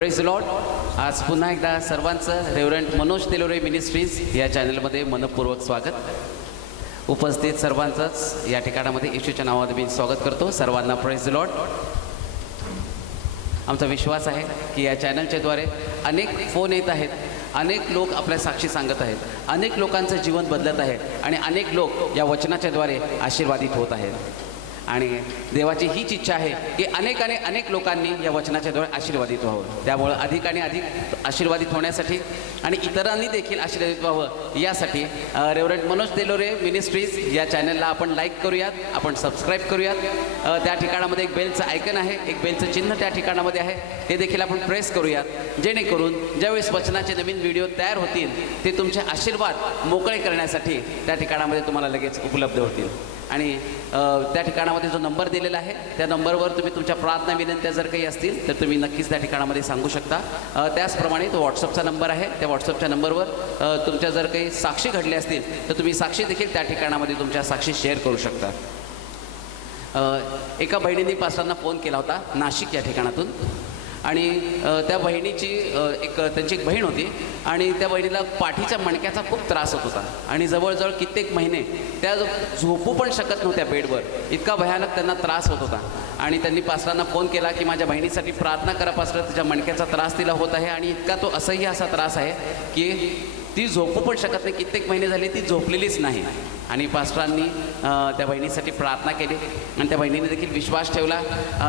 Praise Lord. आज पुन्हा एकदा सर्वांचं रेव्हरंट मनोज तेलोरे मिनिस्ट्रीज या चॅनलमध्ये मनपूर्वक स्वागत. उपस्थित सर्वांचंच या ठिकाणामध्ये येशूच्या नावामध्ये मी स्वागत करतो. सर्वांना प्रेज लॉर्ड. आमचा विश्वास आहे की या चॅनलच्याद्वारे अनेक फोन येत आहेत, अनेक लोक आपल्या साक्षी सांगत आहेत, अनेक लोकांचं जीवन बदलत आहे आणि अनेक लोक या वचनाच्याद्वारे आशीर्वादित होत आहेत. आणि देवाची हीच इच्छा आहे की अनेक लोकांनी या वचनाच्याद्वारे आशीर्वादित व्हावं. त्यामुळं अधिक आणि अधिक आशीर्वादित होण्यासाठी आणि इतरांनी देखील आशीर्वादित व्हावं यासाठी रेव्हरंट मनोज तेलोरे मिनिस्ट्रीज या चॅनलला आपण लाईक करूयात, आपण सबस्क्राईब करूयात. त्या ठिकाणामध्ये एक बेलचं आयकन आहे, एक बेलचं चिन्ह त्या ठिकाणामध्ये आहे, ते देखील आपण प्रेस करूयात, जेणेकरून ज्यावेळेस वचनाचे नवीन व्हिडिओ तयार होतील ते तुमचे आशीर्वाद मोकळे करण्यासाठी त्या ठिकाणामध्ये तुम्हाला लगेच उपलब्ध होतील. आणि त्या ठिकाणामध्ये जो नंबर दिलेला आहे त्या नंबरवर तुम्ही तुमच्या प्रार्थना विनंत्या जर काही असतील तर तुम्ही नक्कीच त्या ठिकाणामध्ये सांगू शकता. त्याचप्रमाणे तो व्हॉट्सअपचा नंबर आहे, त्या व्हॉट्सअपच्या नंबरवर तुमच्या जर काही साक्षी घडल्या असतील तर तुम्ही साक्षी देखील त्या ठिकाणामध्ये तुमच्या साक्षी शेअर करू शकता. एका बहिणींनी पास्टरांना फोन केला होता नाशिक या ठिकाणातून, आणि त्या बहिणीची त्यांची एक बहीण होती आणि त्या बहिणीला पाठीच्या मणक्याचा खूप त्रास होत होता आणि जवळजवळ कित्येक महिने त्या झोपू पण शकत नव्हत्या बेडवर, इतका भयानक त्यांना त्रास होत होता. आणि त्यांनी पास्टरांना फोन केला की माझ्या बहिणीसाठी प्रार्थना करा पास्टर, तिच्या मणक्याचा त्रास तिला होत आहे आणि इतका तो असह्य असा त्रास आहे की ती झोपू पण शकत नाही, कित्येक महिने झाले ती झोपलेलीच नाही. आणि पास्टरांनी त्या बहिणीसाठी प्रार्थना केली आणि त्या बहिणीने देखील विश्वास ठेवला.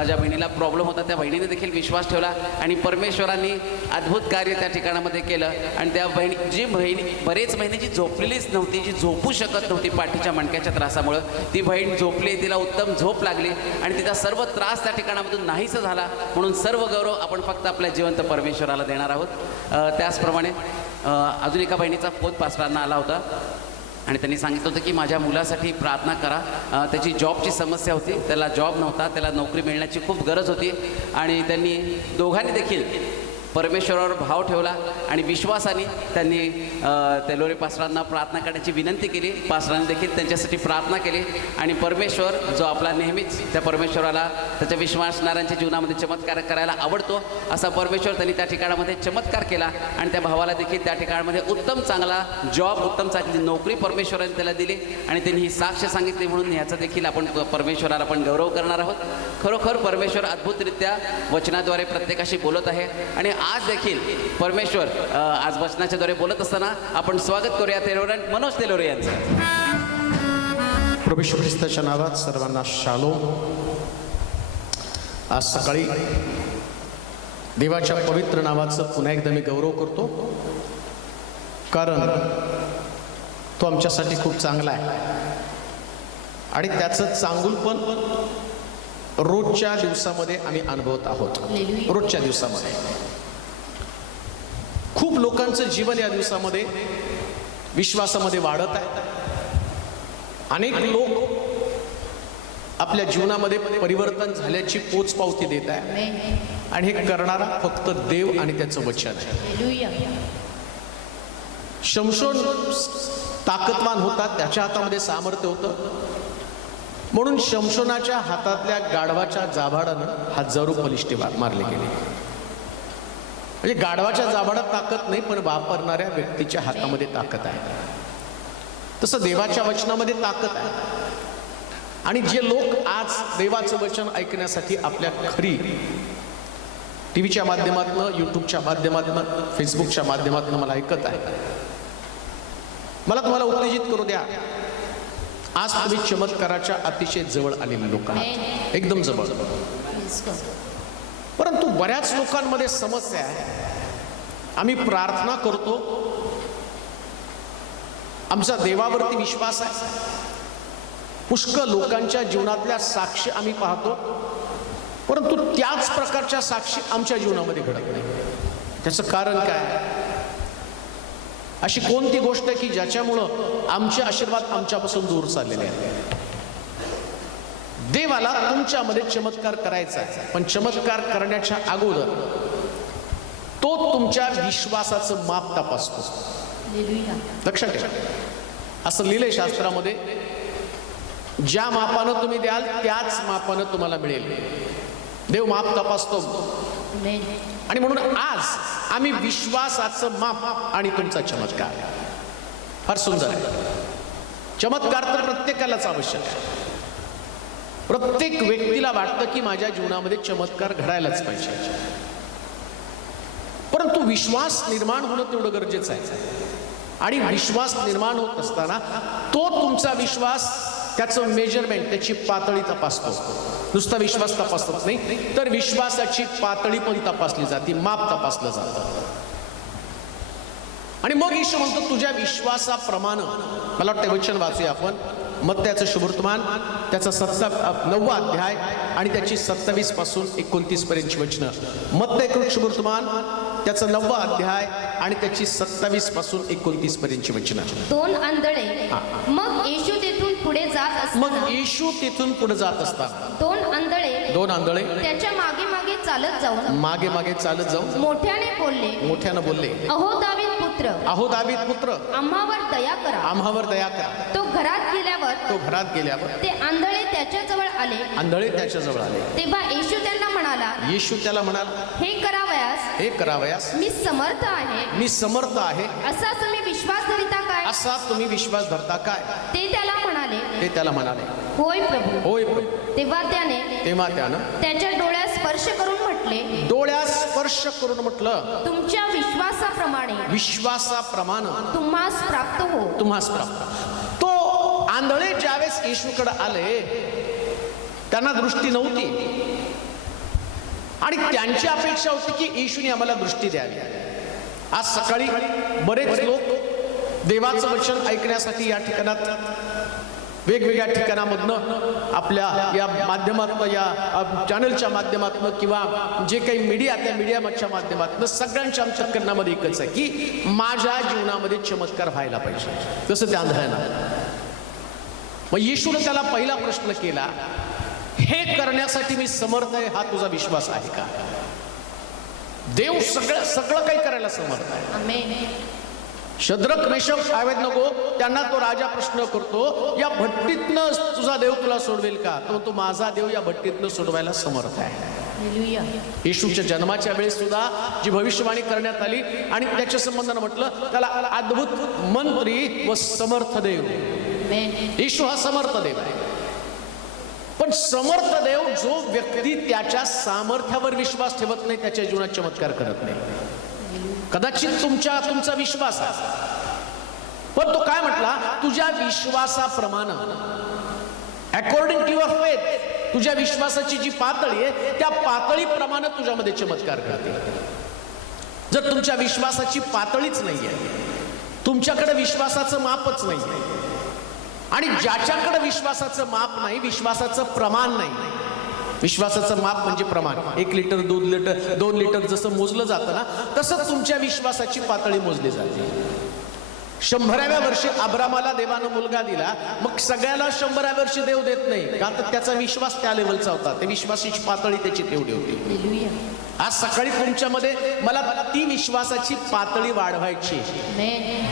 ज्या बहिणीला प्रॉब्लेम होता त्या बहिणीने देखील विश्वास ठेवला आणि परमेश्वरांनी अद्भुत कार्य त्या ठिकाणामध्ये केलं. आणि त्या जी बहिणी बरेच महिने जी झोपलेलीच नव्हती, जी झोपू शकत नव्हती पाठीच्या मणक्याच्या त्रासामुळं, ती बहीण झोपली, तिला उत्तम झोप लागली आणि तिचा सर्व त्रास त्या ठिकाणामधून नाहीसा झाला. म्हणून सर्व गौरव आपण फक्त आपल्या जिवंत परमेश्वराला देणार आहोत. त्याचप्रमाणे अजून एका बहिणीचा फोन पास्टरांना आला होता आणि त्यांनी सांगितलं होतं की माझ्या मुलासाठी प्रार्थना करा. त्याची जॉबची समस्या होती, त्याला जॉब नव्हता, त्याला नोकरी मिळण्याची खूप गरज होती आणि त्यांनी दोघांनी देखील परमेश्वरावर भाव ठेवला आणि विश्वासाने त्यांनी तेलोरे पास्टरांना प्रार्थना करण्याची विनंती केली. पास्टरांनी देखील त्यांच्यासाठी प्रार्थना केली आणि परमेश्वर जो आपला नेहमीच त्या परमेश्वराला त्याच्या विश्वासणाऱ्यांच्या जीवनामध्ये चमत्कार करायला आवडतो, असा परमेश्वर त्यांनी त्या ठिकाणामध्ये चमत्कार केला आणि त्या भावाला देखील त्या ठिकाणामध्ये उत्तम चांगला जॉब, उत्तम चांगली नोकरी परमेश्वराने त्याला दिली आणि त्यांनी ही साक्ष सांगितली. म्हणून ह्याचा देखील आपण परमेश्वराला आपण गौरव करणार आहोत. खरोखर परमेश्वर अद्भुतरित्या वचनाद्वारे प्रत्येकाशी बोलत आहे आणि आज देखील परमेश्वर आज वचनाच्याद्वारे बोलत असताना आपण स्वागत करूया रेव्हरंट मनोज तेलोरे यांचं. प्रभू येशू ख्रिस्ताच्या नावात सर्वांना शालोम. आज सकाळी देवाच्या पवित्र नावाचं पुन्हा एकदा मी गौरव करतो, कारण तो आमच्यासाठी खूप चांगला आहे आणि त्याचं चांगुलपण रोजच्या दिवसामध्ये आम्ही अनुभवत आहोत. रोजच्या दिवसामध्ये खूप लोकांचं जीवन या दिवसामध्ये विश्वासामध्ये वाढत आहे. अनेक लोक आपल्या जीवनामध्ये परिवर्तन झाल्याची पोचपावती देत आहे आणि हे करणारा फक्त देव आणि त्याचं वचन आहे. शमशोन ताकदवान होता, त्याच्या हातामध्ये सामर्थ्य होतं, म्हणून शमशोनाच्या हातातल्या गाढवाच्या जाभाडानं हजारो बलिष्ठे मारले गेले. म्हणजे गाढवाच्या जाभाडात ताकद नाही, पण वापरणाऱ्या व्यक्तीच्या हातामध्ये ताकद आहे. तसं देवाच्या वचनामध्ये ताकद आहे. आणि जे लोक आज देवाचं वचन ऐकण्यासाठी आपल्या घरी टीव्हीच्या माध्यमातून, यूट्यूबच्या माध्यमातून, फेसबुकच्या माध्यमातून मला ऐकत आहे, मला तुम्हाला उत्तेजित करू द्या. आज तुम्ही चमत्काराच्या अतिशय जवळ आलेले लोक आहात, एकदम जवळ. परंतु बऱ्याच लोकांमध्ये समस्या आहे. आम्ही प्रार्थना करतो, आमचा देवावरती विश्वास आहे, पुष्कळ लोकांच्या जीवनातल्या साक्षी आम्ही पाहतो, परंतु त्याच प्रकारच्या साक्षी आमच्या जीवनामध्ये घडत नाही. त्याचं कारण काय? अशी कोणती गोष्ट आहे की ज्याच्यामुळं आमचे आशीर्वाद आमच्यापासून दूर चाललेले आहेत? देवाला तुमच्यामध्ये चमत्कार करायचा आहे, पण चमत्कार करण्याच्या अगोदर तो तुमच्या विश्वासाचं माप तपासतो. लक्षात ठेवा, असं लिहिलंय शास्त्रामध्ये, ज्या मापानं तुम्ही द्याल त्याच मापानं तुम्हाला मिळेल. देव माप तपासतो. आमेन. आणि म्हणून आज आम्ही विश्वासाचं माप आणि तुमचा चमत्कार, फार सुंदर आहे. चमत्कार तर प्रत्येकालाच आवश्यक आहे. प्रत्येक व्यक्तीला वाटतं की माझ्या जीवनामध्ये चमत्कार घडायलाच पाहिजे, परंतु विश्वास निर्माण होणं तेवढं गरजेचं आहे. आणि विश्वास निर्माण होत असताना तो तुमचा विश्वास, त्याचं मेजरमेंट, त्याची पातळी तपासतो. नुसता विश्वास तपासत नाही, तर विश्वासाची पातळी पण तपासली जाते, माप तपासलं जातं. आणि मग येशू म्हणतो तुझ्या विश्वासाप्रमाणे. मला वाटतं वचन वाचूया आपण, मत्त्याचं शुभवर्तमान त्याचा 9वा अध्याय आणि त्याची 27 पासून 29 पर्यंतची वचनं. मत्तय शुभवर्तमान त्याचा 9वा अध्याय आणि त्याची 27 पासून 29 पर्यंतची वचनं. 2 आंधळे. मग येशू तेथून पुढे जात मग असताना येशू तिथून पुढे जात असताना 2 आंधळे त्याच्या मागे मागे चालत जाऊन मागे मागे चालत जाऊन मोठ्यानं बोलले, अहो दावीद पुत्र, अहो दावीद पुत्र, आम्हावर दया करा. आम्हावर दया करा. तो घरात गेल्यावर ते आंधळे त्याच्या जवळ आले. आंधळे त्याच्याजवळ आले. तेव्हा येशू त्यांना म्हणाला, येशू त्याला म्हणाला, हे करावयास मी समर्थ आहे, असा तुम्ही विश्वास धरिता काय? असा तुम्ही विश्वास धरता काय? ते त्याला म्हणाले, होय प्रभू. तेव्हा त्यानं त्याच्या डोळ्यात स्पर्श करून म्हटलं, तुमच्या विश्वासाप्रमाणे तुम्हास प्राप्त हो. तो आंधळे ज्यावेळेस येशूकडे आले, त्यांना दृष्टी नव्हती आणि त्यांची अपेक्षा होती की येशूने आम्हाला दृष्टी द्यावी. आज सकाळी बरेच लोक देवाचं वचन ऐकण्यासाठी या ठिकाणात वेगवेगळ्या ठिकाणामधनं आपल्या या माध्यमातून, या चॅनलच्या माध्यमातून किंवा जे काही मीडिया, त्या मीडियाच्या माध्यमातून सगळ्यांच्या आमच्या करण्यामध्ये एकच आहे की माझ्या जीवनामध्ये चमत्कार व्हायला पाहिजे, जसं त्या आंधळ्यांना. मग येशूने त्याला पहिला प्रश्न केला, हे करण्यासाठी मी समर्थ आहे, हा तुझा विश्वास आहे का? देव सगळं काही करायला समर्थ आहे. आमेन. शद्रक, मेशक, अबेदnego त्यांना तो राजा प्रश्न करतो, या भट्टीतनं तुझा देव तुला सोडवेल का? तो माझा देव या भट्टीतनं सोडवायला समर्थ आहे. हालेलुया. येशूच्या जन्माच्या वेळेस सुद्धा जी भविष्यवाणी करण्यात आली आणि त्याच्या संबंधानं म्हटलं त्याला अद्भुत मंत्री व समर्थ देव. येशू हा समर्थ देव आहे. पण समर्थ देव जो व्यक्ती त्याच्या सामर्थ्यावर विश्वास ठेवत नाही, त्याच्या जीवनात चमत्कार करत नाही. कदाचित तुमचा विश्वास आहे, पण तो काय म्हटला, तुझ्या विश्वासाप्रमाणे, अकॉर्डिंग टू युअर फेथ, तुझ्या विश्वासाची जी पातळी आहे त्या पातळीप्रमाणे तुझ्यामध्ये चमत्कार करते. जर तुमच्या विश्वासाची पातळीच नाहीये, तुमच्याकडे विश्वासाचं मापच नाहीये, आणि ज्याच्याकडे विश्वासाचं माप नाही, विश्वासाचं प्रमाण नाही. विश्वासाचं माप म्हणजे प्रमाण. 1 लिटर, 2 लिटर जसं मोजलं जातं ना, तसं तुमच्या विश्वासाची पातळी मोजली जाते. 100व्या वर्षी अब्रामाला देवानं मुलगा दिला, मग सगळ्याला 100व्या वर्षी देव देत नाही का? तर त्याचा विश्वास त्या लेवलचा होता, त्या विश्वासाची पातळी त्याची तेवढी होती. आज सकाळी तुमच्यामध्ये मला ती विश्वासाची पातळी वाढवायची,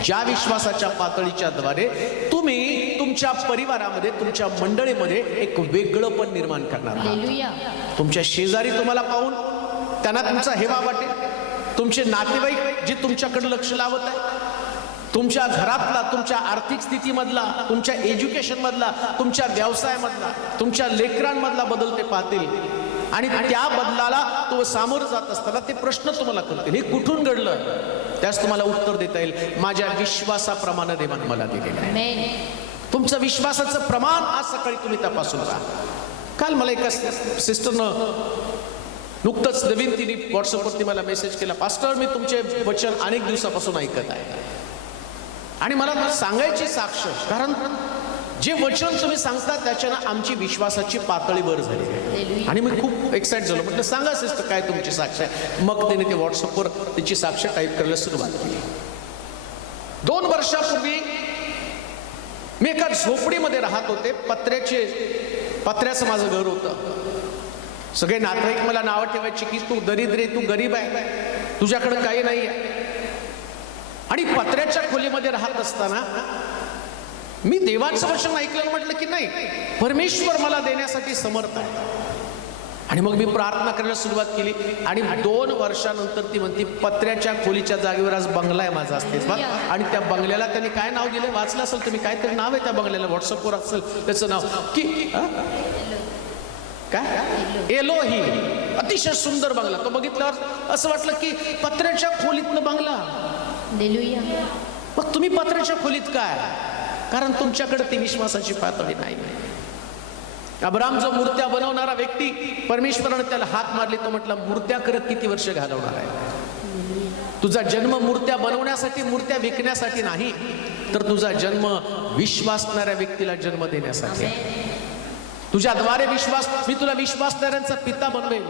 ज्या विश्वासाच्या पातळीच्या द्वारे तुम्ही तुमच्या परिवारामध्ये, तुमच्या मंडळीमध्ये एक वेगळं पण निर्माण करणार. तुमच्या शेजारी तुम्हाला पाहून त्यांना तुमचा हेवा वाटेल. तुमचे नातेवाईक जे तुमच्याकडे लक्ष लावत आहे, तुमच्या घरातला, तुमच्या आर्थिक स्थितीमधला, तुमच्या एज्युकेशन मधला, तुमच्या व्यवसायामधला, तुमच्या लेकरांमधला बदल ते पाहतील आणि त्या बदलाला तो सामोरं जात असताना ते प्रश्न तुम्हाला करतील, हे कुठून घडलं? त्यास तुम्हाला उत्तर देता येईल, माझ्या विश्वासाप्रमाणे देवाने मला दिलेलं आहे. तुमचं विश्वासाचं प्रमाण आज सकाळी तुम्ही तपासून पहा. काल मला एका सिस्टरनं नुकतंच नवीन तिने व्हॉट्सअपवरती मला मेसेज केला, पास्टर मी तुमचे वचन अनेक दिवसापासून ऐकत आहे आणि मला सांगायची साक्ष, कारण जे वचन तुम्ही सांगता त्याच्यानं आमची विश्वासाची पातळी वर झाली. आणि मी खूप एक्साइट झालो. म्हटलं सांगा सिस्टर काय तुमची साक्ष आहे? मग त्याने ते व्हॉट्सअपवर त्याची साक्ष टाईप करायला सुरुवात केली. 2 वर्षापूर्वी मी एका झोपडीमध्ये राहत होते. पत्र्याचं माझं घर होतं. सगळे नातेवाईक मला नावं ठेवायची की तू दरिद्र, तू गरीब आहे, तुझ्याकडे काही नाही आहे. आणि पत्र्याच्या खोलीमध्ये राहत असताना मी देवाचं वचन ऐकलं, म्हटलं की नाही, परमेश्वर मला देण्यासाठी समर्थ आहे आणि मग मी प्रार्थना करायला सुरुवात केली आणि 2 वर्षानंतर ती म्हणती पत्र्याच्या खोलीच्या जागेवर आज बंगला आहे माझा अस्तित्वात. आणि त्या बंगल्याला त्यांनी काय नाव दिलं वाचलं असेल तुम्ही, काहीतरी नाव आहे त्या बंगल्याला, व्हॉट्सअपवर असेल त्याचं नाव की काय एलोही. अतिशय सुंदर बंगला. तो बघितल्यावर असं वाटलं की पत्र्याच्या खोलीतनं बंगला. हालेलुया. मग तुम्ही पत्र्याच्या खोलीत काय, कारण तुमच्याकडे ती विश्वासाची पातळी नाही. अब्राम जो मूर्त्या बनवणारा व्यक्ती, परमेश्वराने त्याला हाक मारली. तो म्हटला मूर्त्या करत किती वर्ष घालवणार आहे. तुझा जन्म मूर्त्या बनवण्यासाठी, मूर्त्या विकण्यासाठी नाही, तर तुझा जन्म विश्वासणाऱ्या व्यक्तीला जन्म देण्यासाठी आहे. तुझ्याद्वारे विश्वास, मी तुला विश्वासणाऱ्यांचा पिता बनवेल.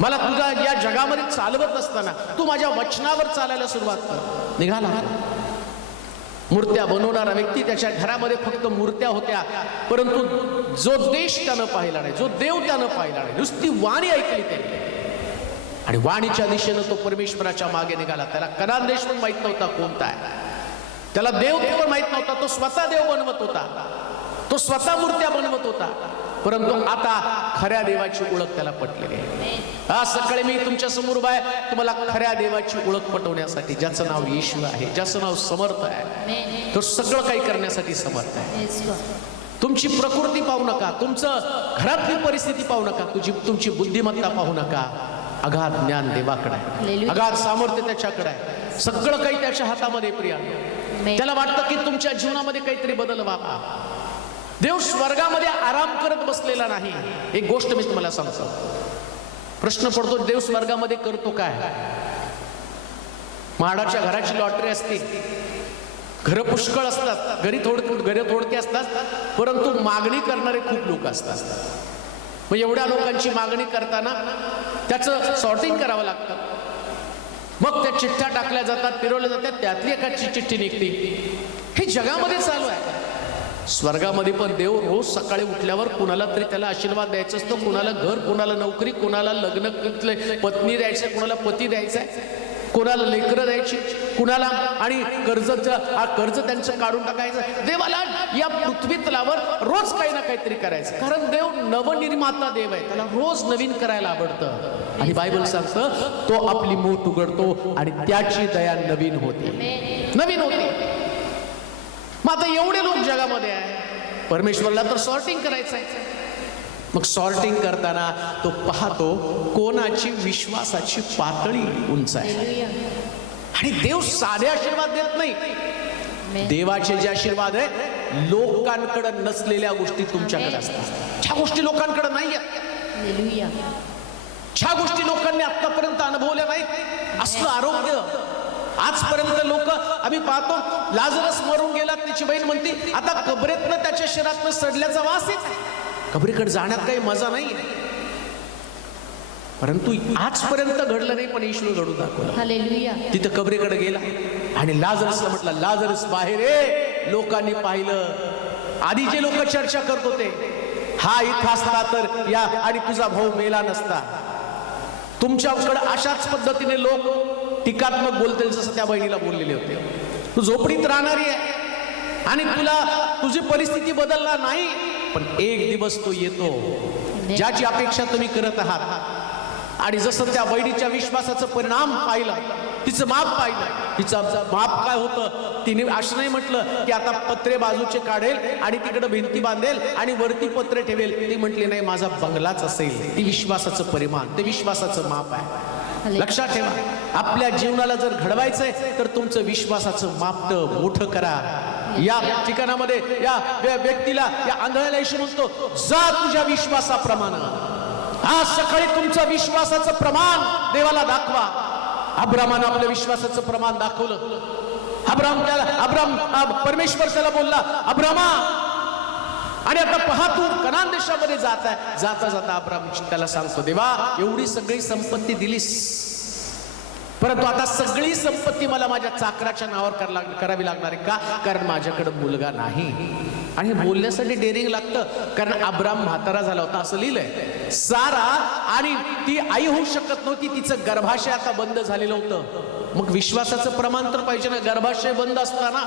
मला तुझा या जगामध्ये चालवत असताना तू माझ्या वचनावर चालायला सुरुवात कर. निघाला. मूर्त्या बनवणारा व्यक्ती, त्याच्या घरामध्ये फक्त मूर्त्या होत्या, परंतु जो देश त्यानं पाहिला नाही, जो देव त्यानं पाहिला नाही, नुसती वाणी ऐकली त्याने. आणि वाणीच्या दिशेनं तो परमेश्वराच्या मागे निघाला. त्याला कनान देश पण माहित नव्हता कोणता आहे, त्याला देव पण माहित नव्हता. तो स्वतः देव बनवत होता, तो स्वतः मूर्त्या बनवत होता, परंतु आता खऱ्या देवाची ओळख त्याला पटलेली आहे. आज सकाळी मी तुमच्या समोर उभा आहे तुम्हाला खऱ्या देवाची ओळख पटवण्यासाठी, ज्याचं नाव येशू आहे, ज्याचं नाव समर्थ आहे, तो सगळं काही करण्यासाठी समर्थ आहे. तुमची प्रकृती पाहू नका, तुमचं घरातली परिस्थिती पाहू नका, तुमची बुद्धिमत्ता पाहू नका. अगाध ज्ञान देवाकडे आहे, अगाध सामर्थ्य त्याच्याकडे आहे, सगळं काही त्याच्या हातामध्ये प्रिया. त्याला वाटतं की तुमच्या जीवनामध्ये काहीतरी बदल व्हावा. देव स्वर्गामध्ये आराम करत बसलेला नाही. एक गोष्ट मी तुम्हाला सांगतो, प्रश्न पडतो देव स्वर्गामध्ये करतो काय. म्हाडाच्या घराची लॉटरी असते, घरं पुष्कळ असतात, घरं थोडके असतात, परंतु मागणी करणारे खूप लोक असतात. मग एवढ्या लोकांची मागणी करताना त्याचं सॉर्टिंग करावं लागतं. मग त्या चिठ्ठ्या टाकल्या जातात, फिरवल्या जातात, त्यातली एकाची चिठ्ठी निघते. हे जगामध्ये चालू आहे. स्वर्गामध्ये पण देव रोज सकाळी उठल्यावर कुणाला तरी त्याला आशीर्वाद द्यायचा असतो. कुणाला घर, कुणाला नोकरी, कुणाला लग्न, पत्नी द्यायचं, कुणाला पती द्यायचा, कुणाला लेकरं द्यायची, कुणाला आणि कर्ज त्यांचं काढून टाकायचं. देवाला या पृथ्वी तलावर रोज काही ना काहीतरी करायचं, कारण देव नवनिर्माता देव आहे, त्याला रोज नवीन करायला आवडतं. आणि बायबल सांगतं तो आपली मूठ उघडतो आणि त्याची दया नवीन होते, नवीन होते. मग आता एवढे लोक जगामध्ये आहे, परमेश्वरला तर सॉर्टिंग करायचं आहे. मग सॉर्टिंग करताना तो पाहतो कोणाची विश्वासाची पातळी उंच आहे. आणि देव साधे आशीर्वाद देत नाही. देवाचे जे आशीर्वाद आहे लोकांकडे नसलेल्या गोष्टी तुमच्याकडे असतात. ज्या गोष्टी लोकांकडे नाही आहेत, ज्या गोष्टी लोकांनी आतापर्यंत अनुभवल्या नाहीत, असलं आरोग्य. आजपर्यंत लोक आम्ही पाहतो, लाजरस मरून गेला, त्याची बहीण म्हणते आता कबरेतनं त्याच्या शरीरातनं सडल्याचा वास येत. कबरीकडे जाण्यात काही मजा नाही, परंतु आजपर्यंत घडलं नाही, पण येशूने घडून दाखवलं. हालेलुया. तिथं कबरीकडे गेला आणि लाजरसला म्हटलं लाजरस बाहेर ये. लोकांनी पाहिलं. आधी जे लोक चर्चा करत होते, हा इथं असता तर या आणि तुझा भाऊ मेला नसता. तुमच्याकडे अशाच पद्धतीने लोक टीकात्मक बोलतील, जसं त्या बहिणीला बोललेले होते. तू झोपडीत राहणारी आहे आणि तुला तुझी परिस्थिती बदलणार नाही, पण एक दिवस तो येतो ज्याची अपेक्षा तुम्ही करत आहात. आणि जसं त्या बहिणीच्या विश्वासाचं परिणाम पाहिलं, तिचं माप पाहिलं. तिचं माप काय होतं, तिने असं नाही म्हटलं की आता पत्रे बाजूचे काढेल आणि तिकडे भिंती बांधेल आणि वरती पत्रे ठेवेल. ती म्हटली नाही, माझा बंगलाच असेल. ती विश्वासाचं परिमाण, ते विश्वासाचं माप आहे. लक्षात ठेवा, आपल्या जीवनाला जर घडवायचंय तर तुमचं विश्वासाचं माप मोठं करा. या ठिकाणामध्ये या व्यक्तीला, या आंधळ्याला येशू म्हणतो जा तुझ्या विश्वासाप्रमाणे. आज सकाळी तुमचं विश्वासाचं प्रमाण देवाला दाखवा. अब्रामानं आपल्या विश्वासाचं प्रमाण दाखवलं. परमेश्वर त्याला बोलला अब्रामा, आणि आता पहा तू कनान देशामध्ये जाता जाता अब्राम त्याला सांगतो देवा एवढी सगळी संपत्ती दिलीस, परंतु आता सगळी संपत्ती मला माझ्या चाकराच्या नावावर करावी लागणार आहे का, कारण माझ्याकडे मुलगा नाही. आणि बोलण्यासाठी डेअरिंग लागतं, कारण अब्राम म्हातारा झाला होता असं लिहिलंय. सारा आणि ती आई होऊ शकत नव्हती, तिचं गर्भाशय आता बंद झालेलं होतं. मग विश्वासाचं प्रमाण तर पाहिजे ना. गर्भाशय बंद असताना,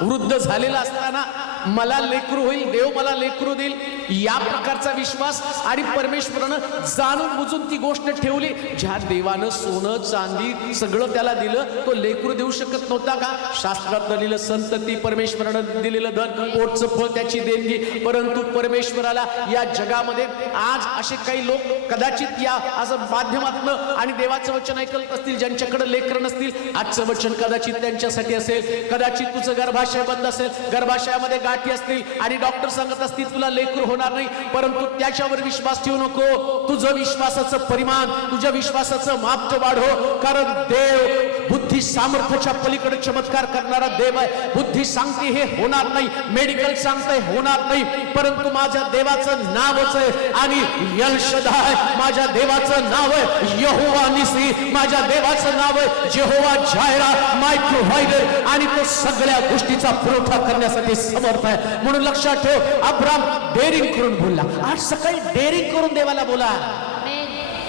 वृद्ध झालेला असताना मला लेकरू होईल, देव मला लेकरू देईल, या प्रकारचा विश्वास आणि परमेश्वरानं जाणून बुजून ती गोष्ट ठेवली. ज्या देवानं सोनं चांदी सगळं त्याला दिलं, तो लेकरू देऊ शकत नव्हता का? शास्त्रात दिलेलं संतती, परमेश्वरानं दिलेलं धन, पोटचं फळ त्याची देणगी. परंतु परमेश्वराला या जगामध्ये आज असे काही लोक कदाचित या असं माध्यमातून आणि देवाचं वचन ऐकत असतील, ज्यांच्याकडे लेकरं नसतील. आजचं वचन कदाचित त्यांच्यासाठी असेल. कदाचित तुझं गर्भाशय बंद असेल, गर्भाशयामध्ये गाठी असतील आणि डॉक्टर सांगत असतील तुला लेकरू होणार नाही. परंतु त्याच्यावर विश्वास ठेवू नको. तुझं विश्वासाचं परिमाण, तुझ्या विश्वासाचं माप वाढव. कारण देव बुद्धी सामर्थ्याच्या पलीकडे चमत्कार करणारा देव आहे. बुद्धी सांगते हे होणार नाही, मेडिकल सांगते होणार नाही, परंतु माझ्या देवाचं नावच आहे. आणि एल शदाय माझ्या देवाचं नाव आहे. यहोवा निसी माझ्या देवाचं नाव आहे. जेहोवा जायरा माय प्रोव्हायडर. आणि तो सगळ्या गोष्टीचा पुरवठा करण्यासाठी समर्थ आहे. म्हणून लक्षात ठेव, अब्राम डेअरिंग करून बोलला. आज सकाळी डेअरिंग करून देवाला बोला.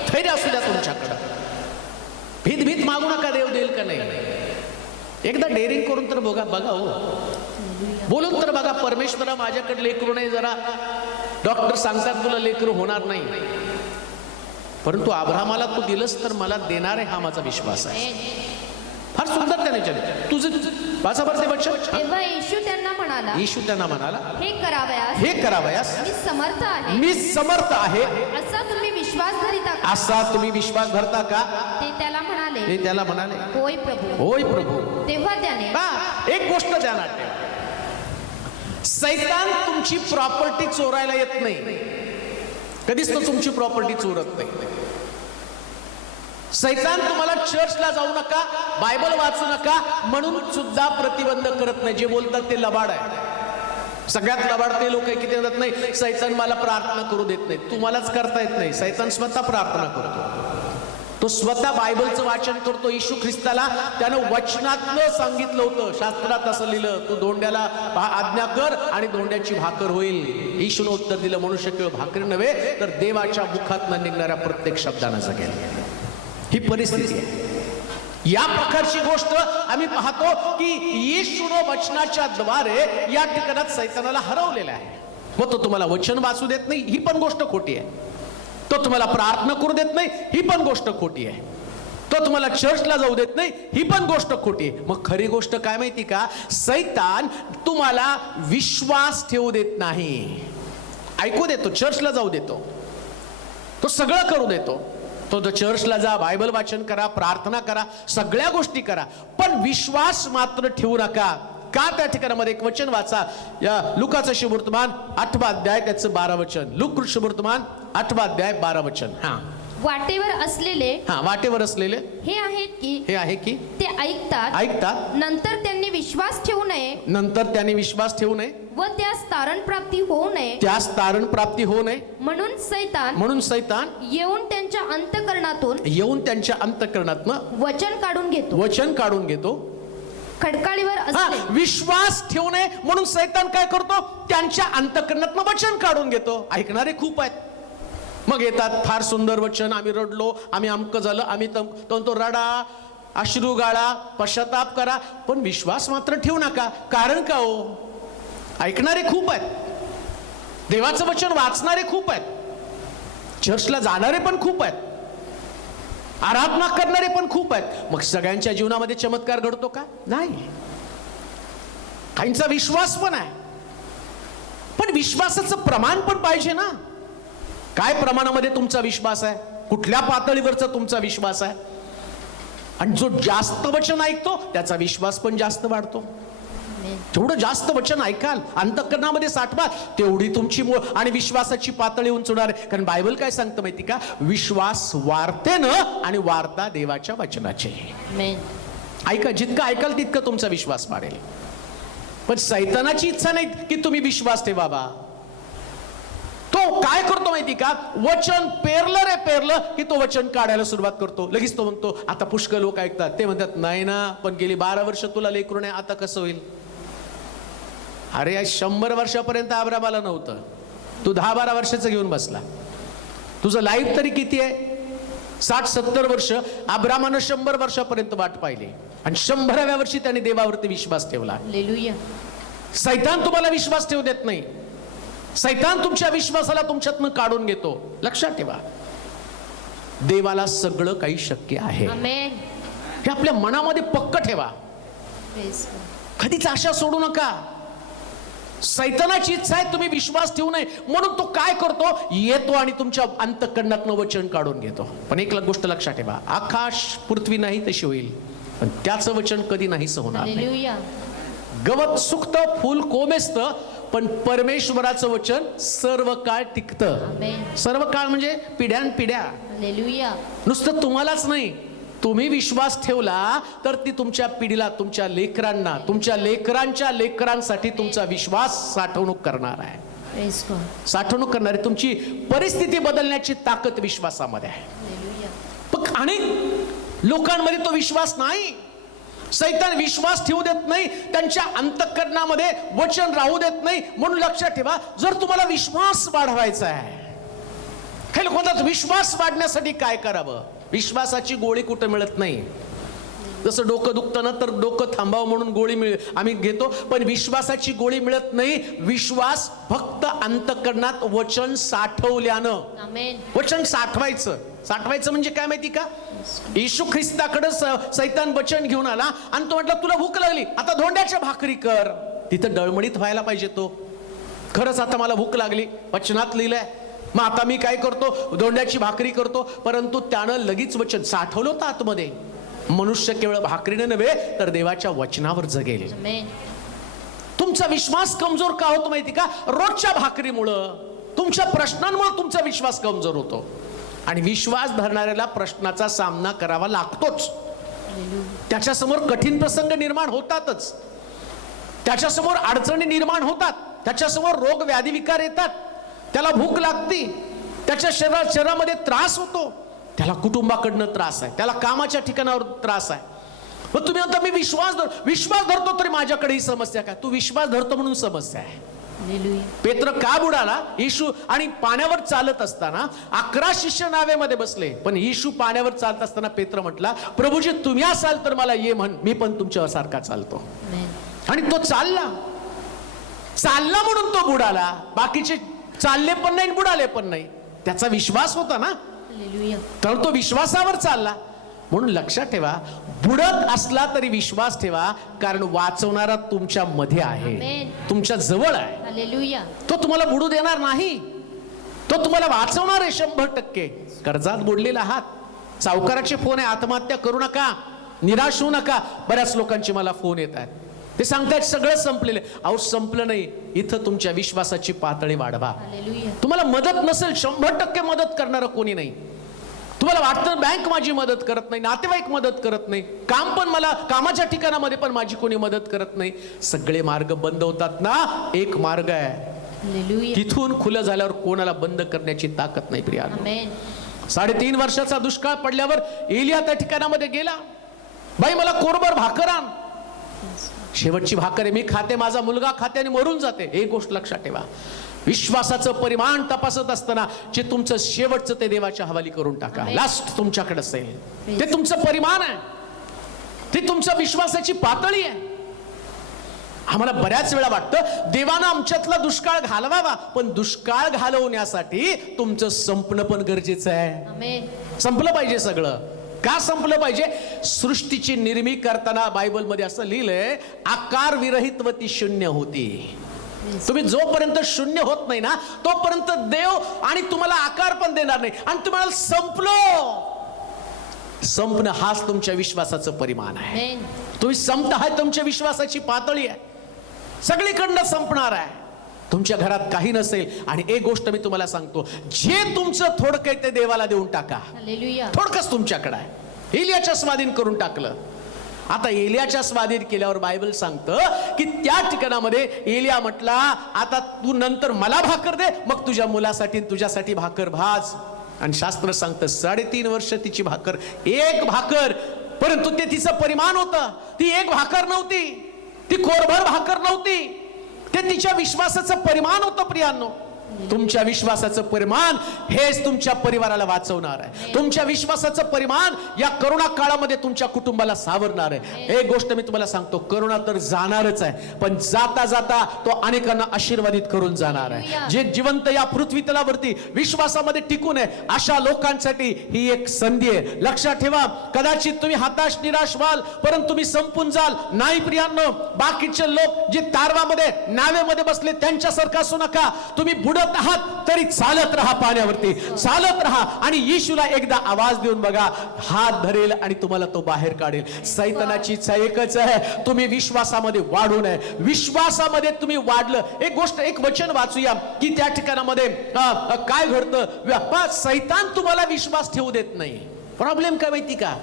धैर्य असू द्या तुमच्याकडं. भीत भीत मागू नका, देव देईल का नाही. एकदा डेअरिंग करून तर बघा हो, बोलून तर बघा, परमेश्वरा माझ्याकडे लेकरू नाही. जरा डॉक्टर सांगतात तुला लेकरू होणार नाही, परंतु अब्रामाला तू दिलंस तर मला देणार आहे, हा माझा विश्वास आहे. फार सुंदर त्याने विचारले. तुझं वाचा बरं ते वचन. तेव्हा येशू त्यांना म्हणाला, येशू त्यांना म्हणाला, हे करावयास, हे करावयास मी समर्थ आहे. मी समर्थ आहे. असा तुम्ही विश्वास धरिता का? असा तुम्ही विश्वास धरता का? ते त्याला म्हणाले, ते त्याला म्हणाले, होय प्रभू. होय प्रभू. तेव्हा त्याने एक गोष्ट ध्यानात ठेवा, सैतान तुमची प्रॉपर्टी चोरायला येत नाही. कधीच तो तुमची प्रॉपर्टी चोरत नाही. सैतान तुम्हाला चर्चला जाऊ नका, बायबल वाचू नका म्हणून सुद्धा प्रतिबंध करत नाही. जे बोलतात ते लबाड आहे. सगळ्यात लबाड ते लोक किती म्हणतात, नाही सैतान मला प्रार्थना करू देत नाही. तुम्हालाच करता येत नाही. सैतान स्वतः प्रार्थना करतो. तो स्वतः बायबलचं वाचन करतो. येशू ख्रिस्ताला त्यानं वचनातलं सांगितलं होतं. शास्त्रात असं लिहिलं, तू धोंड्याला आज्ञा कर आणि धोंड्याची भाकर होईल. येशूनं उत्तर दिलं, मनुष्य केवळ भाकरी नव्हे तर देवाच्या मुखातनं निघणाऱ्या प्रत्येक शब्दानं जगेल. ही परिस्थिती आहे. या प्रकारची गोष्ट आम्ही पाहतो की येशूनं वचनाच्या द्वारे या ठिकाणात सैतानाला हरवलेला आहे. मग तो तुम्हाला वचन वाचू देत नाही, ही पण गोष्ट खोटी आहे. तो तुम्हाला प्रार्थना करू देत नाही, ही पण गोष्ट खोटी आहे. तो तुम्हाला चर्चला जाऊ देत नाही, ही पण गोष्ट खोटी आहे. मग खरी गोष्ट काय माहिती का? सैतान तुम्हाला विश्वास ठेवू देत नाही. ऐकू देतो, चर्चला जाऊ देतो, तो सगळं करू देतो. तो चर्चला जा, बायबल वाचन करा, प्रार्थना करा, सगळ्या गोष्टी करा, पण विश्वास मात्र ठेवू नका. का? त्या ठिकाणामध्ये एक वचन वाचा, या लुकाचं शुभवर्तमान 8 अध्याय त्याचं 12 वचन. लुक शुभवर्तमान 8 अध्याय 12 वचन. वाटेवर असलेले, वाटेवर असलेले हे आहे की ते ऐकतात, नंतर त्यांनी विश्वास ठेवू नये, व त्यास तारण प्राप्ती होऊ नये, म्हणून सैतान येऊन त्यांच्या अंतःकरणातून वचन काढून घेतो. खडकाळीवर असले, विश्वास ठेवू नये म्हणून सैतान काय करतो? त्यांच्या अंतःकरणातून वचन काढून घेतो. ऐकणारे खूप आहेत. मग येतात, फार सुंदर वचन, आम्ही रडलो, आम्ही अमकं झालं, आम्ही तो रडा, अश्रू गाळा, पश्चाताप करा, पण विश्वास मात्र ठेवू नका. कारण का हो? ऐकणारे खूप आहेत, देवाचं वचन वाचणारे खूप आहेत, चर्चला जाणारे पण खूप आहेत, आराधना करणारे पण खूप आहेत. मग सगळ्यांच्या जीवनामध्ये चमत्कार घडतो का? नाही. काहींचा विश्वास पण आहे, पण विश्वासाचं प्रमाण पण पाहिजे ना. काय प्रमाणामध्ये तुमचा विश्वास आहे? कुठल्या पातळीवरचा तुमचा विश्वास आहे? आणि जो जास्त वचन ऐकतो त्याचा विश्वास पण जास्त वाढतो. जेवढं जास्त वचन ऐकाल, अंतःकरणामध्ये साठवा, तेवढी तुमची आणि विश्वासाची पातळी उंच होणार आहे. कारण बायबल काय सांगतं माहिती का? विश्वास वाढते न आणि वाढता देवाच्या वचनाचे. ऐका, जितकं ऐकाल तितकं तुमचा विश्वास वाढेल. पण सैतानाची इच्छा नाही की तुम्ही विश्वास ठेवा बा. तो काय करतो माहिती का? वचन पेरलं की तो वचन काढायला सुरुवात करतो. लगेच तो म्हणतो, आता पुष्कळ लोक ऐकतात, ते म्हणतात नाही ना, पण गेली 12 वर्ष तुला लेकरू नाही, आता कसं होईल? अरे 100 वर्षापर्यंत अब्रामाला नव्हतं, तू 10-12 वर्षाचं घेऊन बसला. तुझं लाईफ तरी किती आहे? 60-70 वर्ष. अब्रामानं 100 वर्षापर्यंत वाट पाहिली आणि 100व्या वर्षी त्याने देवावरती विश्वास ठेवला. हालेलुया. सैतान तुम्हाला विश्वास ठेवू देत नाही. सैतान तुमच्या विश्वासाला तुमच्यातनं काढून घेतो. लक्षात ठेवा, देवाला सगळं काही शक्य आहे. आमेन. हे आपल्या मनामध्ये पक्क ठेवा. Praise God. कधीच आशा सोडू नका. सैतानाची इच्छा आहे तुम्ही विश्वास ठेवू नये, म्हणून तो काय करतो, येतो आणि तुमच्या अंतःकरणातनं वचन काढून घेतो. पण एक गोष्ट लक्षात ठेवा, आकाश पृथ्वी नाही तशी होईल, पण त्याचं वचन कधी नाहीसं होणार नाही. Hallelujah. गवत सुकतं, फूल कोमेजतं, पण परमेश्वराचं वचन सर्व काळ टिकतं. Amen. सर्व काळ म्हणजे पिढ्यान पिढ्या. Hallelujah. नुसतं तुम्हालाच नाही, तुम्ही विश्वास ठेवला तर ती तुमच्या पिढीला, तुमच्या लेकरांना, तुमच्या लेकरांच्या लेकरांसाठी तुमचा विश्वास साठवणूक करणार आहे. Praise God. साठवणूक करणार आहे. तुमची परिस्थिती बदलण्याची ताकद विश्वासामध्ये आहे. Hallelujah. पण अनेक लोकांमध्ये तो विश्वास नाही. सैतान विश्वास ठेवू देत नाही, त्यांच्या अंतःकरणामध्ये वचन राहू देत नाही. म्हणून लक्षात ठेवा, जर तुम्हाला विश्वास वाढवायचा आहे, काही लोकांना विश्वास वाढण्यासाठी काय करावं, विश्वासाची गोळी कुठं मिळत नाही. जसं डोकं दुखतं ना, तर डोकं थांबावं म्हणून गोळी आम्ही घेतो, पण विश्वासाची गोळी मिळत नाही. विश्वास फक्त अंतःकरणात वचन साठवल्यानं. Amen. वचन साठवायचं म्हणजे काय माहिती का, येशू ख्रिस्ताकडे सैतान वचन घेऊन आला आणि तो म्हटला, तुला भूक लागली, आता धोंड्याच्या भाकरी कर. तिथं डळमळीत व्हायला पाहिजे तो. खरंच आता मला भूक लागली, वचनात लिहिलंय, मग आता मी काय करतो, धोंड्याची भाकरी करतो. परंतु त्यानं लगेच वचन साठवलं होतं आतमध्ये. मनुष्य केवळ भाकरीने नव्हे तर देवाच्या वचनावर जगेल. Amen. तुमचा विश्वास कमजोर का होतो माहिती का, रोजच्या भाकरीमुळं, तुमच्या प्रश्नांमुळे तुमचा विश्वास कमजोर होतो. आणि विश्वास धरणाऱ्याला प्रश्नाचा सामना करावा लागतोच. Hallelujah. त्याच्यासमोर कठीण प्रसंग निर्माण होतातच, त्याच्यासमोर अडचणी निर्माण होतात, त्याच्यासमोर रोग व्याधी विकार येतात, त्याला भूक लागते, त्याच्या शरीरामध्ये त्रास होतो, त्याला कुटुंबाकडनं त्रास आहे, त्याला कामाच्या ठिकाणावर त्रास आहे. मग तुम्ही म्हणता मी विश्वास धरतो तरी माझ्याकडे ही समस्या काय. तू विश्वास धरतो म्हणून समस्या आहे. Hallelujah. पेत्र का बुडाला, येशू आणि पाण्यावर चालत असताना 11 शिष्य नावेमध्ये बसले, पण येशू पाण्यावर चालत असताना पेत्र म्हटला, प्रभूजी तुम्ही असाल तर मला ये म्हण, मी पण तुमच्या सारखा चालतो. Amen. आणि तो चालला म्हणून तो बुडाला. बाकीचे चालले पण नाही, बुडाले पण नाही. त्याचा विश्वास होता ना, Hallelujah. तर तो विश्वासावर चालला. म्हणून लक्षात ठेवा, बुडत असला तरी विश्वास ठेवा, कारण वाचवणारा तुमच्या मध्ये आहे, Amen. तुमच्या जवळ आहे. Hallelujah. तो तुम्हाला बुडू देणार नाही, तो तुम्हाला वाचवणार आहे 100%. कर्जात बुडलेला आहात, सावकाराचे फोन आहे, आत्महत्या करू नका, निराश होऊ नका. बऱ्याच लोकांचे मला फोन येत आहेत, ते सांगतायत सगळं संपलेलं. अहो संपलं नाही, इथं तुमच्या विश्वासाची पातळी वाढवा. Hallelujah. तुम्हाला मदत नसेल, 100% मदत करणारं कोणी नाही. तुम्हाला वाटतं बँक माझी मदत करत नाही, नातेवाईक मदत करत नाही, काम पण मला कामाच्या ठिकाणामध्ये पण माझी कोणी मदत करत नाही. सगळे मार्ग बंद होतात ना, एक मार्ग आहे, Hallelujah. तिथून खुलं झाल्यावर कोणाला बंद करण्याची ताकद नाही प्रिया. Amen. 3.5 वर्षाचा दुष्काळ पडल्यावर एलिया त्या ठिकाणामध्ये गेला, बाई मला कोरभर भाकर आण. शेवटची भाकर आहे, मी खाते, माझा मुलगा खाते आणि मरून जाते. एक गोष्ट लक्षात ठेवा, विश्वासाचं परिमाण तपासत असताना जे तुमचं शेवटचं ते देवाच्या हवाली करून टाका. लास्ट तुमच्याकडे असेल ते तुमचं परिमाण आहे, ते तुमच्या विश्वासाची पातळी आहे. आम्हाला बऱ्याच वेळा वाटतं देवानं आमच्यातला दुष्काळ घालवावा, पण दुष्काळ घालवण्यासाठी तुमचं संपणं पण गरजेचं आहे. Amen. संपलं पाहिजे सगळं. का संपलं पाहिजे, सृष्टीची निर्मिती करताना बायबलमध्ये असं लिहिलंय, आकार विरहित व ती शून्य होती. तुम्ही जोपर्यंत शून्य होत नाही ना, तोपर्यंत देव आणि तुम्हाला आकार पण देणार नाही. आणि तुम्हाला संपणं हाच तुमच्या विश्वासाचं परिमाण आहे. Amen. तुम्ही संपत आहे, तुमच्या विश्वासाची पातळी आहे, सगळीकडनं संपणार आहे. तुमच्या घरात काही नसेल, आणि एक गोष्ट मी तुम्हाला सांगतो, जे तुमचं थोडकं ते देवाला देऊन टाका. Hallelujah. थोडकंच तुमच्याकडे आहे. एलियाच्या स्वाधीन करून टाकलं. आता एलियाच्या स्वाधीन केल्यावर बायबल सांगतं की त्या ठिकाणामध्ये एलिया म्हटला, आता तू नंतर मला भाकर दे, मग तुझ्या मुलासाठी तुझ्यासाठी भाकर भाज. आणि शास्त्र सांगतं 3.5 वर्ष तिची भाकर, एक भाकर, परंतु ते तिचं परिमाण होतं. ती एक भाकर नव्हती, ती कोरभर भाकर नव्हती, ते तिच्या विश्वासाचं परिमाण होतं प्रियांनो. तुमच्या विश्वासाचं परिमाण हेच तुमच्या परिवाराला वाचवणार आहे. तुमच्या विश्वासाचं परिमाण या करोना काळामध्ये तुमच्या कुटुंबाला सावरणार आहे. एक गोष्ट मी तुम्हाला सांगतो, करोना तर जाणारच आहे, पण जाता जाता तो अनेकांना आशीर्वादित करून जाणार आहे. जे जिवंत या पृथ्वी तलावरती विश्वासामध्ये टिकून आहे अशा लोकांसाठी ही एक संधी आहे. लक्षात ठेवा, कदाचित तुम्ही हताश निराश व्हाल, परंतु तुम्ही संपून जाल नाही प्रियांनो. बाकीचे लोक जे तारवामध्ये नावेमध्ये बसले त्यांच्यासारखं असू नका. तुम्ही बुडत आहात तरी चालत राहा, पाण्यावरती चालत राहा आणि येशूला एकदा आवाज देऊन बघा, हात धरेल आणि तुम्हाला तो बाहेर काढेल. सैतानाची इच्छा एकच आहे, तुम्ही विश्वासामध्ये वाढू नये. विश्वासामध्ये तुम्ही वाढलं. एक गोष्ट, एक वचन वाचूया की त्या ठिकाणामध्ये काय घडतं. सैतान तुम्हाला विश्वास ठेवू देत नाही. प्रॉब्लेम काय माहिती का,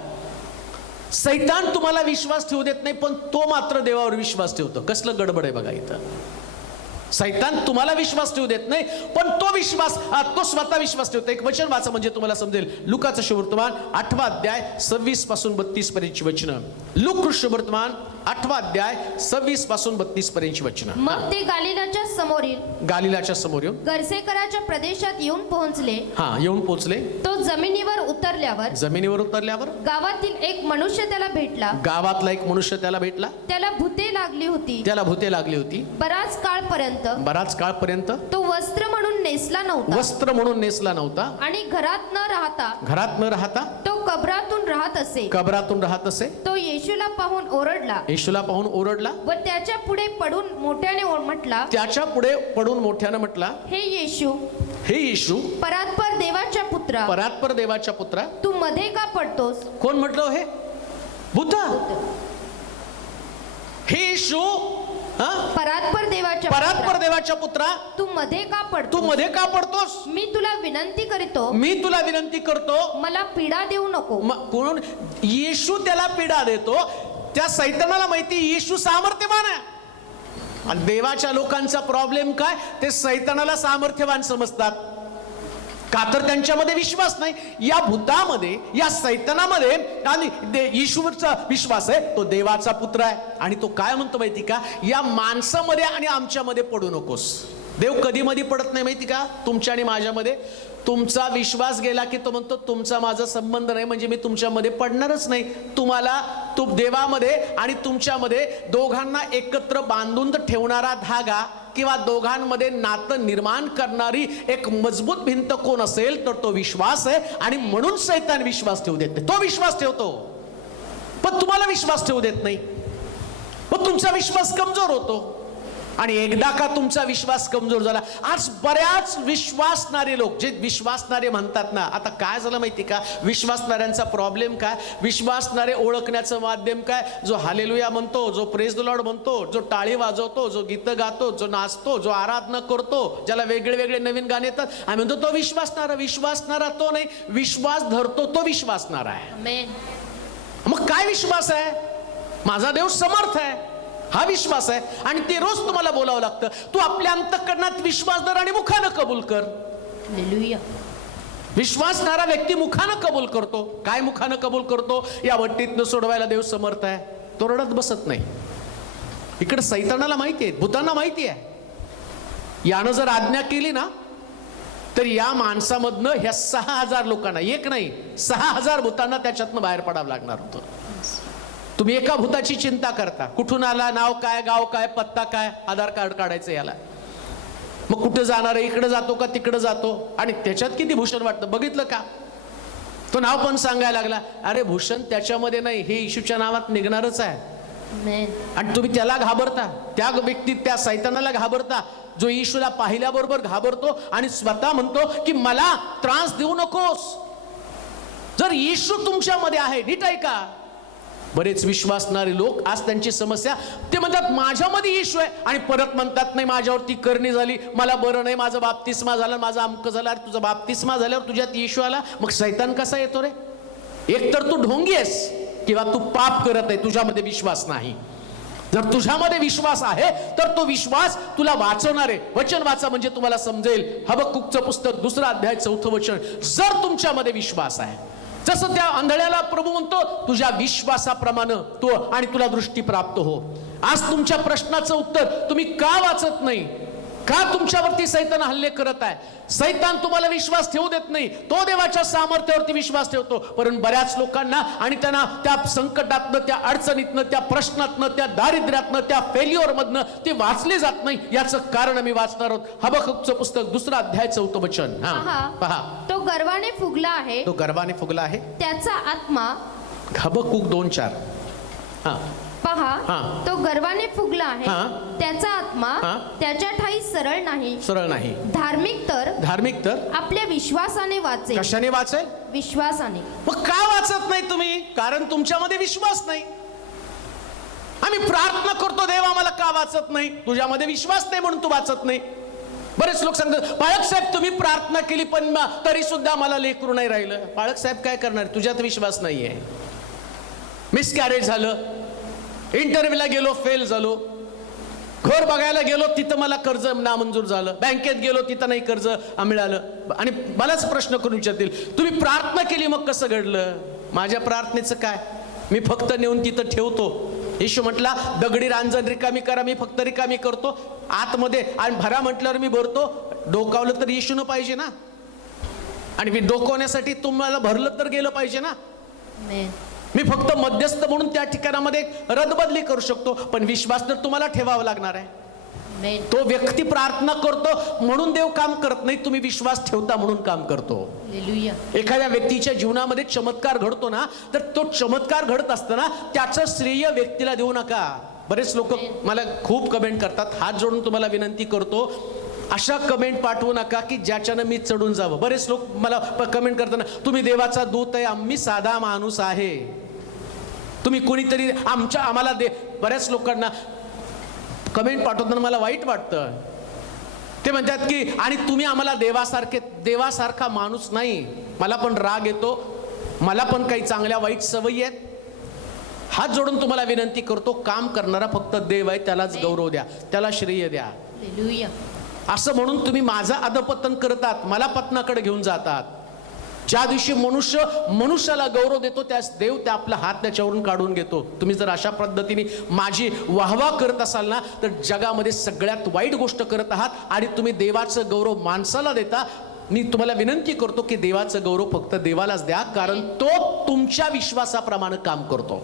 सैतान तुम्हाला विश्वास ठेवू देत नाही, पण तो मात्र देवावर विश्वास ठेवतो. कसलं गडबड आहे बघा इथं. सैतान तुम्हाला विश्वास ठेवू देत नाही, पण तो स्वतः विश्वास ठेवतो. एक वचन वाचा म्हणजे तुम्हाला समजेल. लुकाचं शुभवर्तमान 8 अध्याय 26 पासून 32 पर्यंतची वचनं. लुक शुभवर्तमान 8 अध्याय 26 पासून 32 पर्यंतची वचनं. मग ते गालिलाच्या समोर येऊन गर्सेकराच्या प्रदेशात येऊन पोहोचले. येऊन पोहोचले. तो जमिनीवर उतरल्यावर गावातील एक मनुष्य त्याला भेटला. गावातला एक मनुष्य त्याला भेटला. त्याला भूते लागली होती. बराच काळपर्यंत तो वस्त्र म्हणून नेसला नव्हता. आणि घरात न राहता तो कबरातून राहत असे. तो येशूला पाहून ओरडला व त्याच्या पुढे पडून मोठ्याने म्हटला, हे येशू परात्पर देवाच्या पुत्रा तू मध्ये का पडतोस. कोण म्हटलं हे? भूत. हे येशू परात्पर देवाच्या पुत्रा तू मध्ये का पडतोस. मी तुला विनंती करतो मला पीडा देऊ नको. कोण? येशू त्याला पीडा देतो. त्या सैतानाला माहिती येशू सामर्थ्यवान आहे. आणि देवाच्या लोकांचा प्रॉब्लेम काय, ते सैतानाला सामर्थ्यवान समजतात, का तर त्यांच्यामध्ये विश्वास नाही. या भूतामध्ये, या सैतानामध्ये आणि येशूवरचा विश्वास आहे. तो देवाचा पुत्र आहे आणि तो काय म्हणतो माहिती का, या माणसामध्ये आणि आमच्यामध्ये पडू नकोस. देव कधी मध्ये पडत नाही माहिती का, तुमच्या आणि माझ्यामध्ये. तुमचा विश्वास गेला की तो म्हणतो तुमचा माझा संबंध नाही, म्हणजे मी तुमच्यामध्ये पडणारच नाही. तुम्हाला देवामध्ये आणि तुमच्यामध्ये दोघांना एकत्र बांधून ठेवणारा धागा किंवा दोघांमध्ये नातं निर्माण करणारी एक मजबूत भिंत कोण असेल तर तो विश्वास आहे. आणि म्हणून सैतान विश्वास ठेवू देत नाही. तो विश्वास ठेवतो पण तुम्हाला विश्वास ठेवू देत नाही. पण तुमचा विश्वास कमजोर होतो. आणि एकदा का तुमचा विश्वास कमजोर झाला, आज बऱ्याच विश्वासणारे लोक, जे विश्वासणारे म्हणतात ना, आता काय झालं माहिती का, विश्वासणाऱ्यांचा प्रॉब्लेम काय, विश्वासणारे ओळखण्याचं माध्यम काय, जो हालेलुया म्हणतो, जो प्रेज द लॉर्ड म्हणतो, जो टाळी वाजवतो, जो गीतं गातो, जो नाचतो, जो आराधना करतो, ज्याला वेगळे वेगळे नवीन गाणे येतात, आम्ही म्हणतो तो विश्वासणारा तो नाही, विश्वास धरतो तो विश्वासणारा आहे. मग काय विश्वास आहे? माझा देव समर्थ आहे, हा विश्वास आहे. आणि ते रोज तुम्हाला बोलावं लागतं, तू आपल्या अंतःकरणात विश्वास धर आणि मुखानं कबूल कर. विश्वासणारा व्यक्ती मुखानं कबूल करतो. काय मुखानं कबूल करतो? या वट्टीतनं सोडवायला देव समर्थ आहे. तो रडत बसत नाही. इकडे सैतानाला माहिती आहे, भूतांना माहिती आहे, यानं जर आज्ञा केली ना तर या माणसामधनं ह्या 6000 लोकांना, एक नाही 6000 भूतांना त्याच्यातनं बाहेर पडावं लागणार होतं. तुम्ही एका भूताची चिंता करता, कुठून आला, नाव काय, गाव काय, पत्ता काय, आधार कार्ड काढायचं याला, मग कुठे जाणार आहे, इकडे जातो का तिकडे जातो, आणि त्याच्यात किती भूषण वाटतं बघितलं का. तो नाव पण सांगायला लागला, अरे भूषण त्याच्यामध्ये नाही, हे येशूच्या नावात निघणारच आहे. आणि तुम्ही त्याला घाबरता, त्या व्यक्ती, त्या सैतानाला घाबरता, जो येशूला पाहिल्याबरोबर घाबरतो आणि स्वतः म्हणतो की मला त्रास देऊ नकोस. जर येशू तुमच्यामध्ये आहे, नीट ऐका, बरेच विश्वासणारे लोक आज त्यांची समस्या, ते म्हणतात माझ्यामध्ये येशू आहे, आणि परत म्हणतात नाही माझ्यावरती करणी झाली, मला बरं नाही, माझा बाप्तिस्मा झाला, माझा अमक झाला. अरे तुझा बाप्तिस्मा झाल्यावर तुझ्यात येशू आला, मग सैतान कसा येतो रे? एक तर तू ढोंगी आहेस किंवा तू पाप करत आहे, तुझ्यामध्ये विश्वास नाही. जर तुझ्यामध्ये विश्वास आहे तर तो विश्वास तुला वाचवणार आहे. वचन वाचा म्हणजे तुम्हाला समजेल. हबक्कुकचं पुस्तक 2 अध्याय 4 वचन. जर तुमच्यामध्ये विश्वास आहे, जसं त्या आंधळ्याला प्रभू म्हणतो तुझ्या विश्वासाप्रमाणे तू आणि तुला दृष्टी प्राप्त हो. आज तुमच्या प्रश्नाचं उत्तर तुम्ही का वाचत नाही, का तुमच्यावरती सैतान हल्ले करत आहे? सैतान तुम्हाला विश्वास ठेवू देत नाही, तो देवाच्या सामर्थ्यावरती विश्वास ठेवतो. परंतु बऱ्याच लोकांना आणि त्यांना त्या संकटातनं, त्या अडचणीतनं, त्या प्रश्नातनं, त्या दारिद्र्यातनं, त्या फेल्युअर मधनं ते वाचले जात नाही. याचं कारण आम्ही वाचणार आहोत. हबक्कूकचं पुस्तक 2 अध्याय 4 वचन. पहा, तो गर्वाने फुगला आहे, तो गर्वाने फुगला आहे, त्याचा आत्मा. हबक्कूक 2:4. पहा, तो गर्वाने फुगला आहे, त्याचा आत्मा त्याच्या ठाई सरळ नाही. सरळ नाही. धार्मिक तर आपल्या विश्वासाने वाचेल. कशाने वाचेल? विश्वासाने. मग का वाचत नाही तुम्ही? कारण तुमच्यामध्ये विश्वास नाही. आम्ही प्रार्थना करतो, देव आम्हाला का वाचत नाही? तुझ्यामध्ये विश्वास नाही म्हणून तू वाचत नाही. बरेच लोक सांगतात, पाळक साहेब तुम्ही प्रार्थना केली पण तरी सुद्धा मला लेकरू नाही राहिलं. पाळक साहेब काय करणार? तुझ्यात विश्वास नाहीये. मिसकॅरेज झालं, इंटरव्ह्यूला गेलो फेल झालो, घर बघायला गेलो तिथं मला कर्ज नामंजूर झालं, बँकेत गेलो तिथं नाही कर्ज मिळालं. आणि मलाच प्रश्न करून विचारतील, तुम्ही प्रार्थना केली मग कसं घडलं? माझ्या प्रार्थनेचं काय? मी फक्त नेऊन तिथं ठेवतो. येशू म्हटला, दगडी रांजण रिकामी करा, मी फक्त रिकामी करतो आतमध्ये, आणि भरा म्हटल्यावर मी भरतो. डोकावलं तर येशूनं पाहिजे ना, आणि मी डोकवण्यासाठी तुम्हाला भरलं तर गेलं पाहिजे ना. मी फक्त मध्यस्थ म्हणून त्या ठिकाणामध्ये रदबदली करू शकतो, पण विश्वास तर तुम्हाला ठेवावा लागणार आहे. तो व्यक्ती प्रार्थना करतो म्हणून देव काम करत नाही, तुम्ही विश्वास ठेवता म्हणून काम करतो. एखाद्या व्यक्तीच्या जीवनामध्ये चमत्कार घडतो ना, तर तो चमत्कार घडत असताना त्याचं श्रेय व्यक्तीला देऊ नका. बरेच लोक मला खूप कमेंट करतात, हात जोडून तुम्हाला विनंती करतो, अशा कमेंट पाठवू नका की ज्याच्यानं मी चढून जावं. बरेच लोक मला कमेंट करताना, तुम्ही देवाचा दूत आहे, आम्ही साधा माणूस आहे, तुम्ही कोणीतरी आम्हाला दे. बऱ्याच लोकांना कमेंट पाठवताना मला वाईट वाटतं. ते म्हणतात की आणि तुम्ही आम्हाला देवासारखा माणूस नाही. मला पण राग येतो, मला पण काही चांगल्या वाईट सवयी आहेत. हात जोडून तुम्हाला विनंती करतो, काम करणारा फक्त देव आहे, त्यालाच गौरव द्या, त्याला श्रेय द्या. असं म्हणून तुम्ही माझं अधपतन करतात, मला पतनाकडे घेऊन जातात. ज्या दिवशी मनुष्याला गौरव देतो, त्यास देव त्या आपला हात त्याच्यावरून काढून घेतो. तुम्ही जर अशा पद्धतीने माझी वाहवा करत असाल ना, तर जगामध्ये सगळ्यात वाईट गोष्ट करत आहात, आणि तुम्ही देवाचं गौरव माणसाला देता. मी तुम्हाला विनंती करतो की देवाचं गौरव फक्त देवालाच द्या, कारण तो तुमच्या विश्वासाप्रमाणे काम करतो.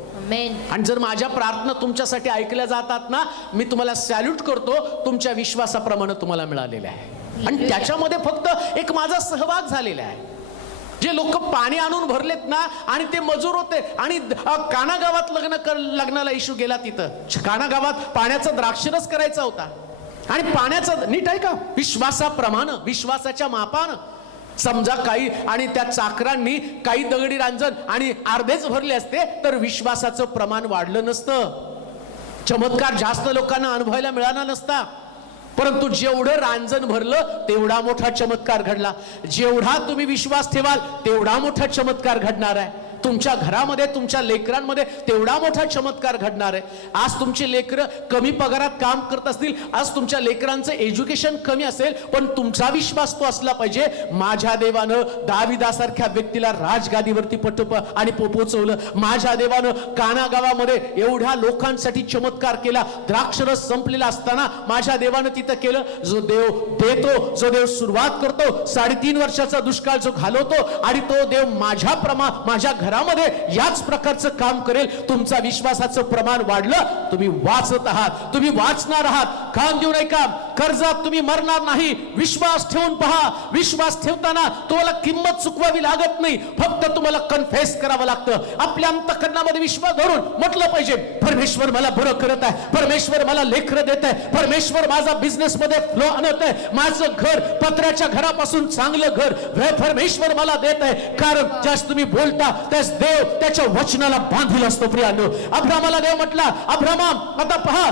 आणि जर माझ्या प्रार्थना तुमच्यासाठी ऐकल्या जातात ना, मी तुम्हाला सॅल्यूट करतो, तुमच्या विश्वासाप्रमाणे तुम्हाला मिळालेले आहे. आणि त्याच्यामध्ये फक्त एक माझा सहभाग झालेला आहे. जे लोक पाणी आणून भरलेत ना, आणि ते मजूर होते, आणि काना गावात लग्नाला इशू गेला, तिथं काना गावात पाण्याचा द्राक्षरस करायचा होता, आणि पाण्याचं नीट आहे का, विश्वासाप्रमाणे, विश्वासाच्या मापानं. समजा काही आणि त्या चाकरांनी काही दगडी रांजण आणि अर्धेच भरले असते तर विश्वासाचं प्रमाण वाढलं नसतं, चमत्कार जास्त लोकांना अनुभवायला मिळाला नसता. परंतु जेवढं रांजण भरलं तेवढा मोठा चमत्कार घडला. जेवढा तुम्ही विश्वास ठेवाल तेवढा मोठा चमत्कार घडणार आहे. तुमच्या घरामध्ये, तुमच्या लेकरांमध्ये तेवढा मोठा चमत्कार घडणार आहे. आज तुमची लेकरं कमी पगारात काम करत असतील, आज तुमच्या लेकरांचं एज्युकेशन कमी असेल, पण तुमचा विश्वास तो असला पाहिजे, माझ्या देवानं दाविदासारख्या व्यक्तीला राजगादीवरती आणि पोचवलं. माझ्या देवानं काना गावामध्ये एवढ्या लोकांसाठी चमत्कार केला. द्राक्षरस संपलेला असताना माझ्या देवानं तिथं केलं. जो देव देतो, जो देव सुरुवात करतो, 3.5 वर्षाचा दुष्काळ जो घालवतो, आणि तो देव माझ्या घरामध्ये याच प्रकारचं काम करेल. तुमचा विश्वासाचं प्रमाण वाढलं, तुम्ही वाचत आहात, तुम्ही वाचणार आहात. काम देऊ नये काम, कर्जात तुम्ही मरणार नाही. विश्वास ठेवून पहा. विश्वास ठेवताना तुम्हाला किंमत चुकवावी लागत नाही, फक्त तुम्हाला कन्फेस करावं लागतं. आपल्या अंतःकरणामध्ये विश्वास धरून म्हटलं पाहिजे, परमेश्वर मला बरं करत आहे, परमेश्वर मला लेकरं देत आहे, परमेश्वर माझा बिझनेस मध्ये फ्लो आणत आहे, माझं घर पत्र्याच्या घरापासून चांगलं घर परमेश्वर मला देत आहे. कारण ज्यास तुम्ही बोलता त्यास देव त्याच्या वचनाला बांधील असतो. प्रियानो, अब्रामाला देव म्हटला, अब्रामा आता पहा,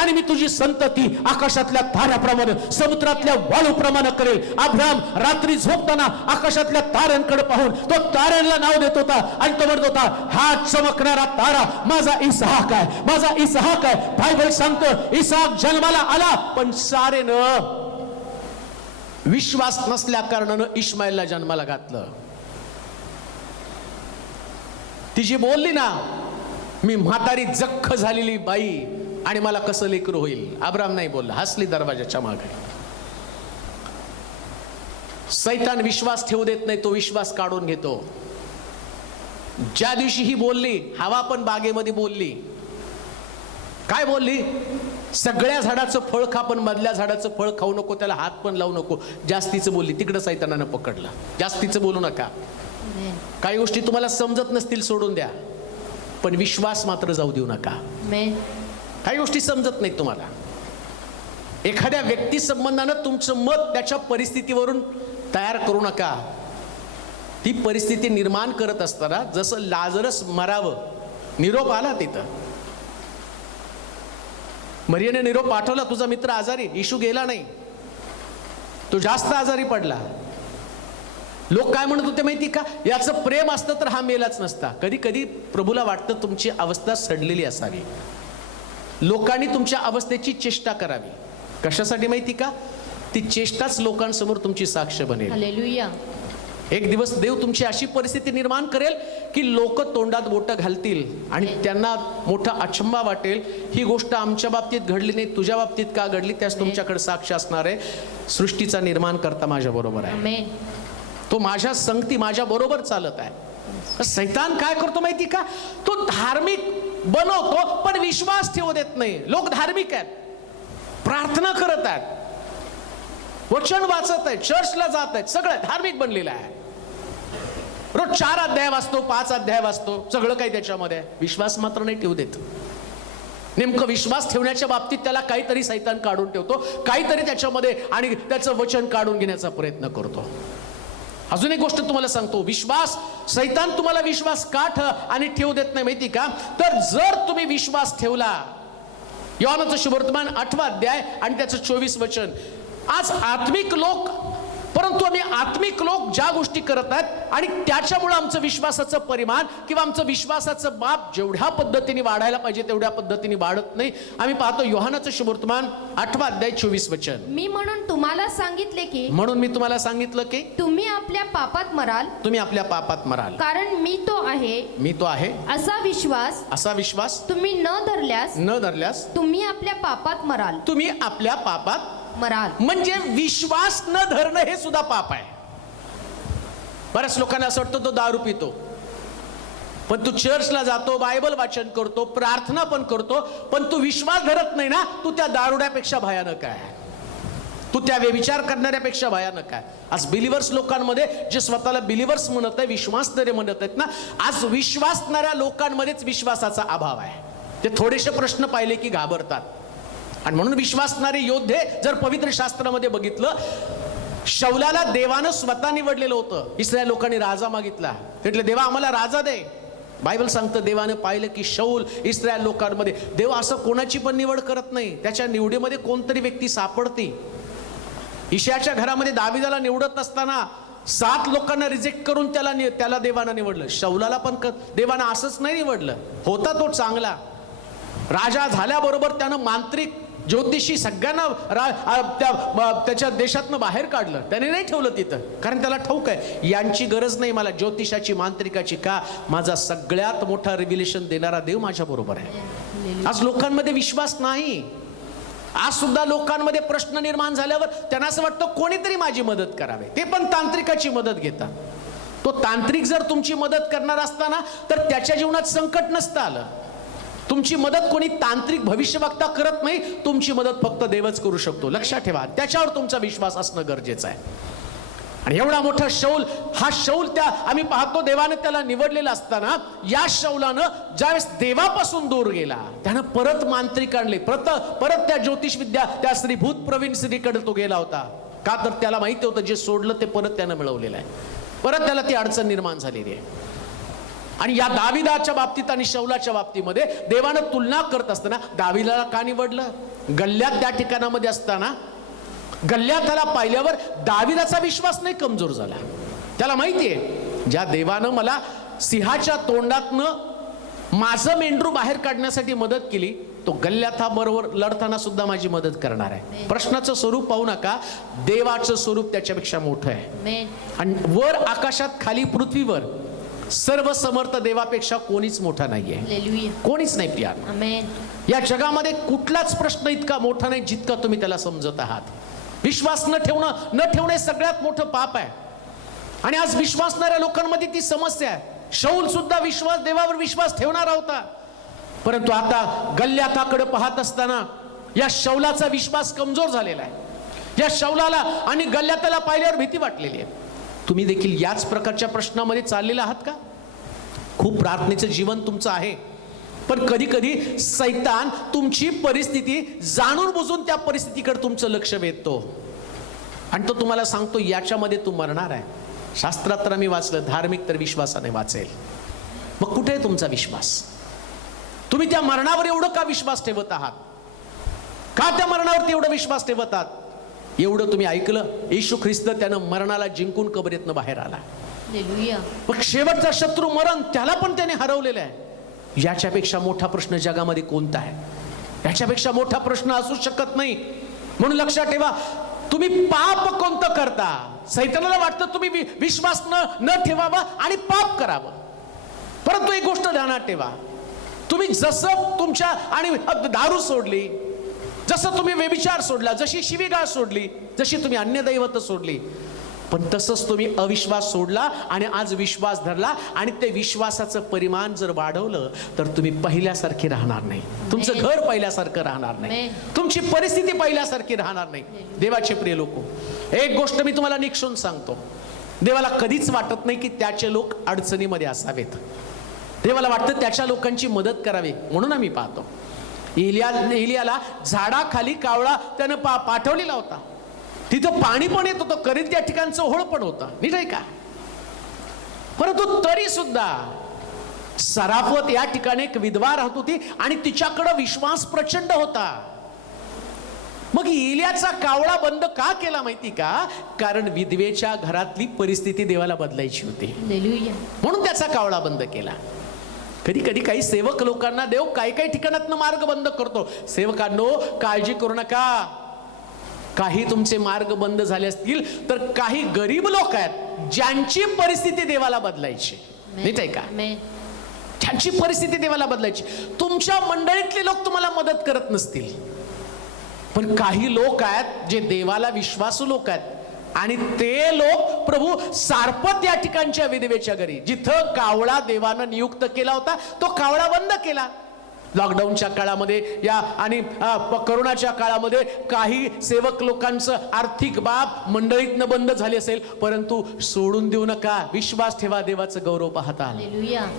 आणि मी तुझी संतती आकाशातल्या ताऱ्याप्रमाणे, समुद्रातल्या वाळूप्रमाणे करेल. अब्राम रात्री झोपताना आकाशातल्या ताऱ्यांकडे पाहून तो ताऱ्यांना नाव देत होता, आणि तो म्हणत होता, हा चमकणारा तारा माझा इसहाक आहे, माझा इसहाक आहे. बायबल सांगतं इसहाक जन्माला आला, पण सारेनं विश्वास नसल्या कारणानं इश्माईलला जन्माला घातलं. तिची बोलली ना, मी म्हातारी जख्ख झालेली बाई आणि मला कसं लेकरू होईल. अब्राम नाही बोलला, हसली दरवाजाच्या मागे. सैतान विश्वास ठेवू देत नाही, तो विश्वास काढून घेतो. ज्या दिवशी ही बोलली, हवा पण बागेमध्ये बोलली. काय बोलली? सगळ्या झाडाचं फळ खा, पण मधल्या झाडाचं फळ खाऊ नको, त्याला हात पण लावू नको. जास्तीचं बोलली, तिकडं सैतानानं पकडलं. जास्तीचं बोलू नका. काही गोष्टी तुम्हाला समजत नसतील, सोडून द्या, पण विश्वास मात्र जाऊ देऊ नका. काही गोष्टी समजत नाहीत तुम्हाला. एखाद्या व्यक्ती संबंधानं तुमचं मत त्याच्या परिस्थितीवरून तयार करू नका. ती परिस्थिती निर्माण करत असताना जसं लाजरस मरावं, निरोप आला तिथं. मरियेने निरोप पाठवला, तुझा मित्र आजारी. येशू गेला नाही, तो जास्त आजारी पडला. लोक काय म्हणत होते माहिती का? याचं प्रेम असतं तर हा मेलाच नसता. कधी कधी प्रभूला वाटतं तुमची अवस्था सडलेली असावी, लोकांनी तुमच्या अवस्थेची चेष्टा करावी. कशासाठी माहिती का? ती चेष्टाच लोकांसमोर तुमची साक्ष बनेल. हालेलुया. एक दिवस देव तुमची अशी परिस्थिती निर्माण करेल की लोक तोंडात बोटं घालतील आणि त्यांना मोठा अचंबा वाटेल. ही गोष्ट आमच्या बाबतीत घडली नाही, तुझ्या बाबतीत का घडली? त्यास तुमच्याकडे साक्ष असणार आहे. सृष्टीचा निर्माण करता माझ्या बरोबर आहे, तो माझ्या संगती माझ्या बरोबर चालत आहे. सैतान काय करतो माहिती का? तो धार्मिक बनवतो पण विश्वास ठेवू देत नाही. लोक धार्मिक आहेत, प्रार्थना करत आहेत, वचन वाचत आहेत, चर्चला जात आहेत, सगळं धार्मिक बनलेलं आहे. रोज 4 अध्याय वाचतो, 5 अध्याय वाचतो, सगळं काही त्याच्यामध्ये. विश्वास मात्र नाही ठेवू देत. नेमकं विश्वास ठेवण्याच्या बाबतीत त्याला काहीतरी सैतान काढून ठेवतो, काहीतरी त्याच्यामध्ये, आणि त्याचं वचन काढून घेण्याचा प्रयत्न करतो. अजून एक गोष्ट तुम्हाला सांगतो, विश्वास, सैतान तुम्हाला विश्वास का आणि ठेवू देत नाही माहिती का? तर जर तुम्ही विश्वास ठेवला, योहानाचं सुवर्तमान 8 अध्याय आणि त्याचं 24 वचन. आज आत्मिक लोक, परंतु आम्ही आत्मिक लोक ज्या गोष्टी करत आहेत आणि त्याच्यामुळे आमचं विश्वासाचं परिमाण किंवा आमचं विश्वासाचं माप जेवढ्या पद्धतीने वाढायला पाहिजे तेवढ्या पद्धतीने वाढत नाही. आम्ही पाहतो योहानाचं सुवर्तमान 8 अध्याय 24 वचन. मी म्हणून तुम्हाला सांगितले की, म्हणून मी तुम्हाला सांगितलं की तुम्ही आपल्या पापात मराल, तुम्ही आपल्या पापात मराल, कारण मी तो आहे, मी तो आहे. असा विश्वास तुम्ही न धरल्यास तुम्ही आपल्या पापात मराल. तुम्ही आपल्या पापात मराल. म्हणजे विश्वास न धरणं हे सुद्धा पाप आहे. बऱ्याच लोकांना असं वाटतं तो दारू पितो, पण तू चर्चला जातो, बायबल वाचन करतो, प्रार्थना पण करतो, पण तू विश्वास धरत नाही ना, तू त्या दारुड्यापेक्षा भयानक आहे, तू त्या व्यभिचार करणाऱ्यापेक्षा भयानक आहे. आज बिलिव्हर्स लोकांमध्ये, जे स्वतःला बिलिव्हर्स म्हणत आहे, विश्वासणारे म्हणत आहेत ना, आज विश्वासणाऱ्या लोकांमध्येच विश्वासाचा अभाव आहे. ते थोडेसे प्रश्न पाहिले की घाबरतात. आणि म्हणून विश्वासणारे योद्धे जर पवित्र शास्त्रामध्ये बघितलं, शौलाला देवानं स्वतः निवडलेलं होतं. इस्रायल लोकांनी राजा मागितला, म्हटलं देवा आम्हाला राजा दे. बायबल सांगतं देवानं पाहिलं की शौल इस्रायल लोकांमध्ये, देव असं कोणाची पण निवड करत नाही, त्याच्या निवडीमध्ये कोणतरी व्यक्ती सापडते. इशायाच्या घरामध्ये दाविदाला निवडत असताना 7 लोकांना रिजेक्ट करून त्याला देवानं निवडलं. शौलाला पण देवानं असंच नाही निवडलं, होता तो चांगला राजा. झाल्याबरोबर त्यानं मांत्रिक, ज्योतिषी सगळ्यांना त्याच्या देशातनं बाहेर काढलं. त्याने नाही ठेवलं तिथं, कारण त्याला ठाऊक आहे यांची गरज नाही मला ज्योतिषाची, मांत्रिकाची. का? माझा सगळ्यात मोठा रिव्हिलेशन देणारा देव माझ्या बरोबर आहे. आज लोकांमध्ये विश्वास नाही. आज सुद्धा लोकांमध्ये प्रश्न निर्माण झाल्यावर त्यांना असं वाटतं कोणीतरी माझी मदत करावे, ते पण तांत्रिकाची मदत घेतात. तो तांत्रिक जर तुमची मदत करणार असताना तर त्याच्या जीवनात संकट नसतं आलं. तुमची मदत कोणी तांत्रिक भविष्यवक्ता करत नाही, तुमची मदत फक्त देवच करू शकतो. लक्षात ठेवा, त्याच्यावर तुमचा विश्वास असणं गरजेचं आहे. आणि एवढा मोठा शौल, हा शौल त्या आम्ही पाहतो देवाने त्याला निवडलेला असताना, या शौलानं ज्यावेळेस देवापासून दूर गेला, त्यानं परत मांत्रिक आणले, परत त्या ज्योतिष विद्या, त्या श्रीभूत प्रवीण श्रीकडे तो गेला होता. का? तर त्याला माहिती होतं जे सोडलं ते परत त्यानं मिळवलेलं आहे. परत त्याला ती अडचण निर्माण झालेली आहे. आणि या दाविदाच्या बाबतीत आणि शौलाच्या बाबतीमध्ये देवानं तुलना करत असताना दाविदाला का निवडलं? गल्ल्यात त्या ठिकाणामध्ये असताना गल्ल्यात त्याला पाहिल्यावर दाविदाचा विश्वास नाही कमजोर झाला. त्याला माहितीये ज्या देवानं मला सिंहाच्या तोंडातनं माझं मेंढरू बाहेर काढण्यासाठी मदत केली, तो गल्ल्याथा बरोबर लढताना सुद्धा माझी मदत करणार आहे. प्रश्नाचं स्वरूप पाहू नका, देवाचं स्वरूप त्याच्यापेक्षा मोठं आहे. आणि वर आकाशात खाली पृथ्वीवर सर्व समर्थ देवापेक्षा कोणीच मोठा नाहीये, कोणीच नाही प्रिया. या जगामध्ये कुठलाच प्रश्न इतका मोठा नाही जितका तुम्ही त्याला समजत आहात. विश्वास न ठेवणं हे सगळ्यात मोठं पाप आहे. आणि आज विश्वासणाऱ्या लोकांमध्ये ती समस्या आहे. शौल सुद्धा देवावर विश्वास ठेवणारा होता, परंतु आता गल्ल्याताकडे पाहत असताना या शौलाचा विश्वास कमजोर झालेला आहे. या शौलाला आणि गल्ल्याताला पाहिल्यावर भीती वाटलेली आहे. तुम्ही देखील याच प्रकारच्या प्रश्नामध्ये चाललेला आहात का? खूप प्रार्थनेचं जीवन तुमचं आहे, पण कधी कधी सैतान तुमची परिस्थिती जाणून बुजून त्या परिस्थितीकडे तुमचं लक्ष वेधतो आणि तो तुम्हाला सांगतो याच्यामध्ये तू मरणार आहे. शास्त्रात तर आम्ही वाचलं, धार्मिक तर विश्वासाने वाचेल. मग कुठे आहे तुमचा विश्वास? तुम्ही त्या मरणावर एवढं का विश्वास ठेवत आहात? का त्या मरणावरती एवढा विश्वास ठेवत आहात? एवढं तुम्ही ऐकलं, येशू ख्रिस्त त्यानं मरणाला जिंकून कबरीतनं बाहेर आला. मग शेवटचा शत्रू मरण, त्याला पण त्याने हरवलेला आहे. याच्यापेक्षा मोठा प्रश्न जगामध्ये कोणता आहे? याच्यापेक्षा मोठा प्रश्न असू शकत नाही. म्हणून लक्षात ठेवा, तुम्ही पाप कोणतं करता? सैतानाला वाटतं तुम्ही विश्वास न ठेवावा आणि पाप करावं. परंतु एक गोष्ट ध्यानात ठेवा, तुम्ही जसं तुमच्या आणि दारू सोडली, जसं तुम्ही व्यभिचार सोडला, जशी शिवीगाळ सोडली, जशी तुम्ही अन्य दैवत सोडली, पण तसंच तुम्ही अविश्वास सोडला आणि आज विश्वास धरला. आणि ते विश्वासाचं परिमाण जर वाढवलं तर तुम्ही पहिल्यासारखे राहणार नाही. तुमचं घर पहिल्यासारखं राहणार नाही, तुमची परिस्थिती पहिल्यासारखी राहणार नाही. देवाचे प्रिय लोक, एक गोष्ट मी तुम्हाला निक्षून सांगतो, देवाला कधीच वाटत नाही की त्याचे लोक अडचणीमध्ये असावेत. देवाला वाटतं त्याच्या लोकांची मदत करावी. म्हणून आम्ही पाहतो एलियाला झाडाखाली कावळा त्यानं पाठवलेला होता. तिथं पाणी पण येत होतं, करीत त्या ठिकाणचं ओहळ पण होतं, नीट आहे का? परंतु तरी सुद्धा सराफत या ठिकाणी एक विधवा राहत होती आणि तिच्याकडे विश्वास प्रचंड होता. मग एलियाचा कावळा बंद का केला माहिती का? कारण विधवेच्या घरातली परिस्थिती देवाला बदलायची होती, म्हणून त्याचा कावळा बंद केला. कधी कधी काही सेवक लोकांना देव काही ठिकाणातनं मार्ग बंद करतो. सेवकांनो, काळजी करू नका. काही तुमचे मार्ग बंद झाले असतील तर काही गरीब लोक आहेत ज्यांची परिस्थिती देवाला बदलायची, नीट आहे का? ज्यांची परिस्थिती देवाला बदलायची. तुमच्या मंडळीतले लोक तुम्हाला मदत करत नसतील, पण काही लोक आहेत जे देवाला विश्वासू लोक आहेत आणि ते लोक प्रभू सारपत या ठिकाणच्या विधवेच्या घरी, जिथं कावळा देवानं नियुक्त केला होता, तो कावळा बंद केला. लॉकडाऊनच्या काळामध्ये या आणि करोनाच्या काळामध्ये काही सेवक लोकांचं आर्थिक बाब मंडळीतनं बंद झाली असेल, परंतु सोडून देऊ नका. विश्वास ठेवा, देवाचं गौरव पाहता.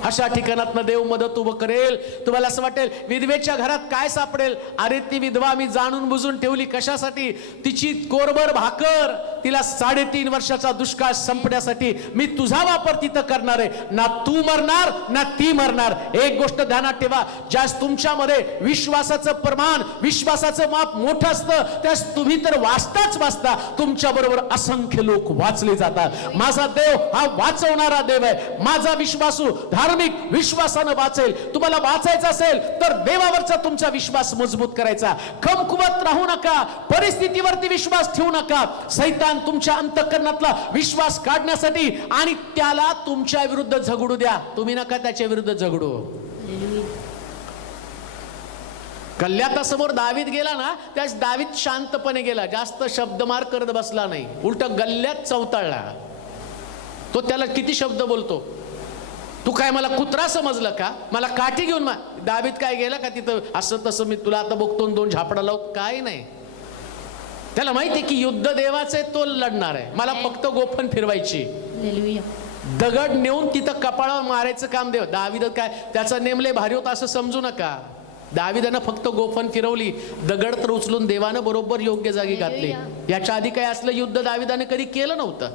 अशा ठिकाणातनं देव मदत उभं करेल. तुम्हाला असं वाटेल विधवेच्या घरात काय सापडेल? अरे ती विधवा मी जाणून बुजून ठेवली. कशासाठी? तिची कोरभर भाकर, तिला 3.5 वर्षाचा दुष्काळ संपण्यासाठी मी तुझा वापर तिथं करणार आहे. ना तू मरणार ना ती मरणार. एक गोष्ट ध्यानात ठेवा, ज्यास तुमच्यामध्ये विश्वासाचं प्रमाण, विश्वासाचं माप मोठं असतं, त्यास तुम्ही तर वाचता तुमच्या बरोबर असंख्य लोक वाचले जातात. माझा देव हा वाचवणारा देव आहे. माझा विश्वासू धार्मिक विश्वासानं वाचेल. तुम्हाला वाचायचं असेल तर देवावरचा तुमचा विश्वास मजबूत करायचा. कमकुवत राहू नका, परिस्थितीवरती विश्वास ठेवू नका. सैतान तुमच्या अंतःकरणातला विश्वास काढण्यासाठी आणि त्याला तुमच्या विरुद्ध झगडू द्या. तुम्ही नका त्याच्या विरुद्ध झगडू. गल्ल्यातासमोर दावीद गेला ना, त्याच दावीद शांतपणे गेला, जास्त शब्दमार करत बसला नाही, उलट गल्ल्यात चवताळला. तो त्याला किती शब्द बोलतो, तू काय मला कुत्रा समजलं का? मला काठी घेऊन दावीद काय गेला का तिथं असं तसं मी तुला आता बघतो 2 झापडा लावतो? काय नाही. त्याला माहिती की युद्ध देवाचे, तो लढणार आहे. मला फक्त गोफण फिरवायची, दगड नेऊन तिथं कपाळावर मारायचं काम देव. दावीद काय त्याचा नेमले भारी होता असं समजू नका. दाविदानं फक्त गोफण फिरवली, दगड तर उचलून देवानं बरोबर योग्य जागी घातले. याच्या आधी काय असलं युद्ध दाविदाने कधी केलं नव्हतं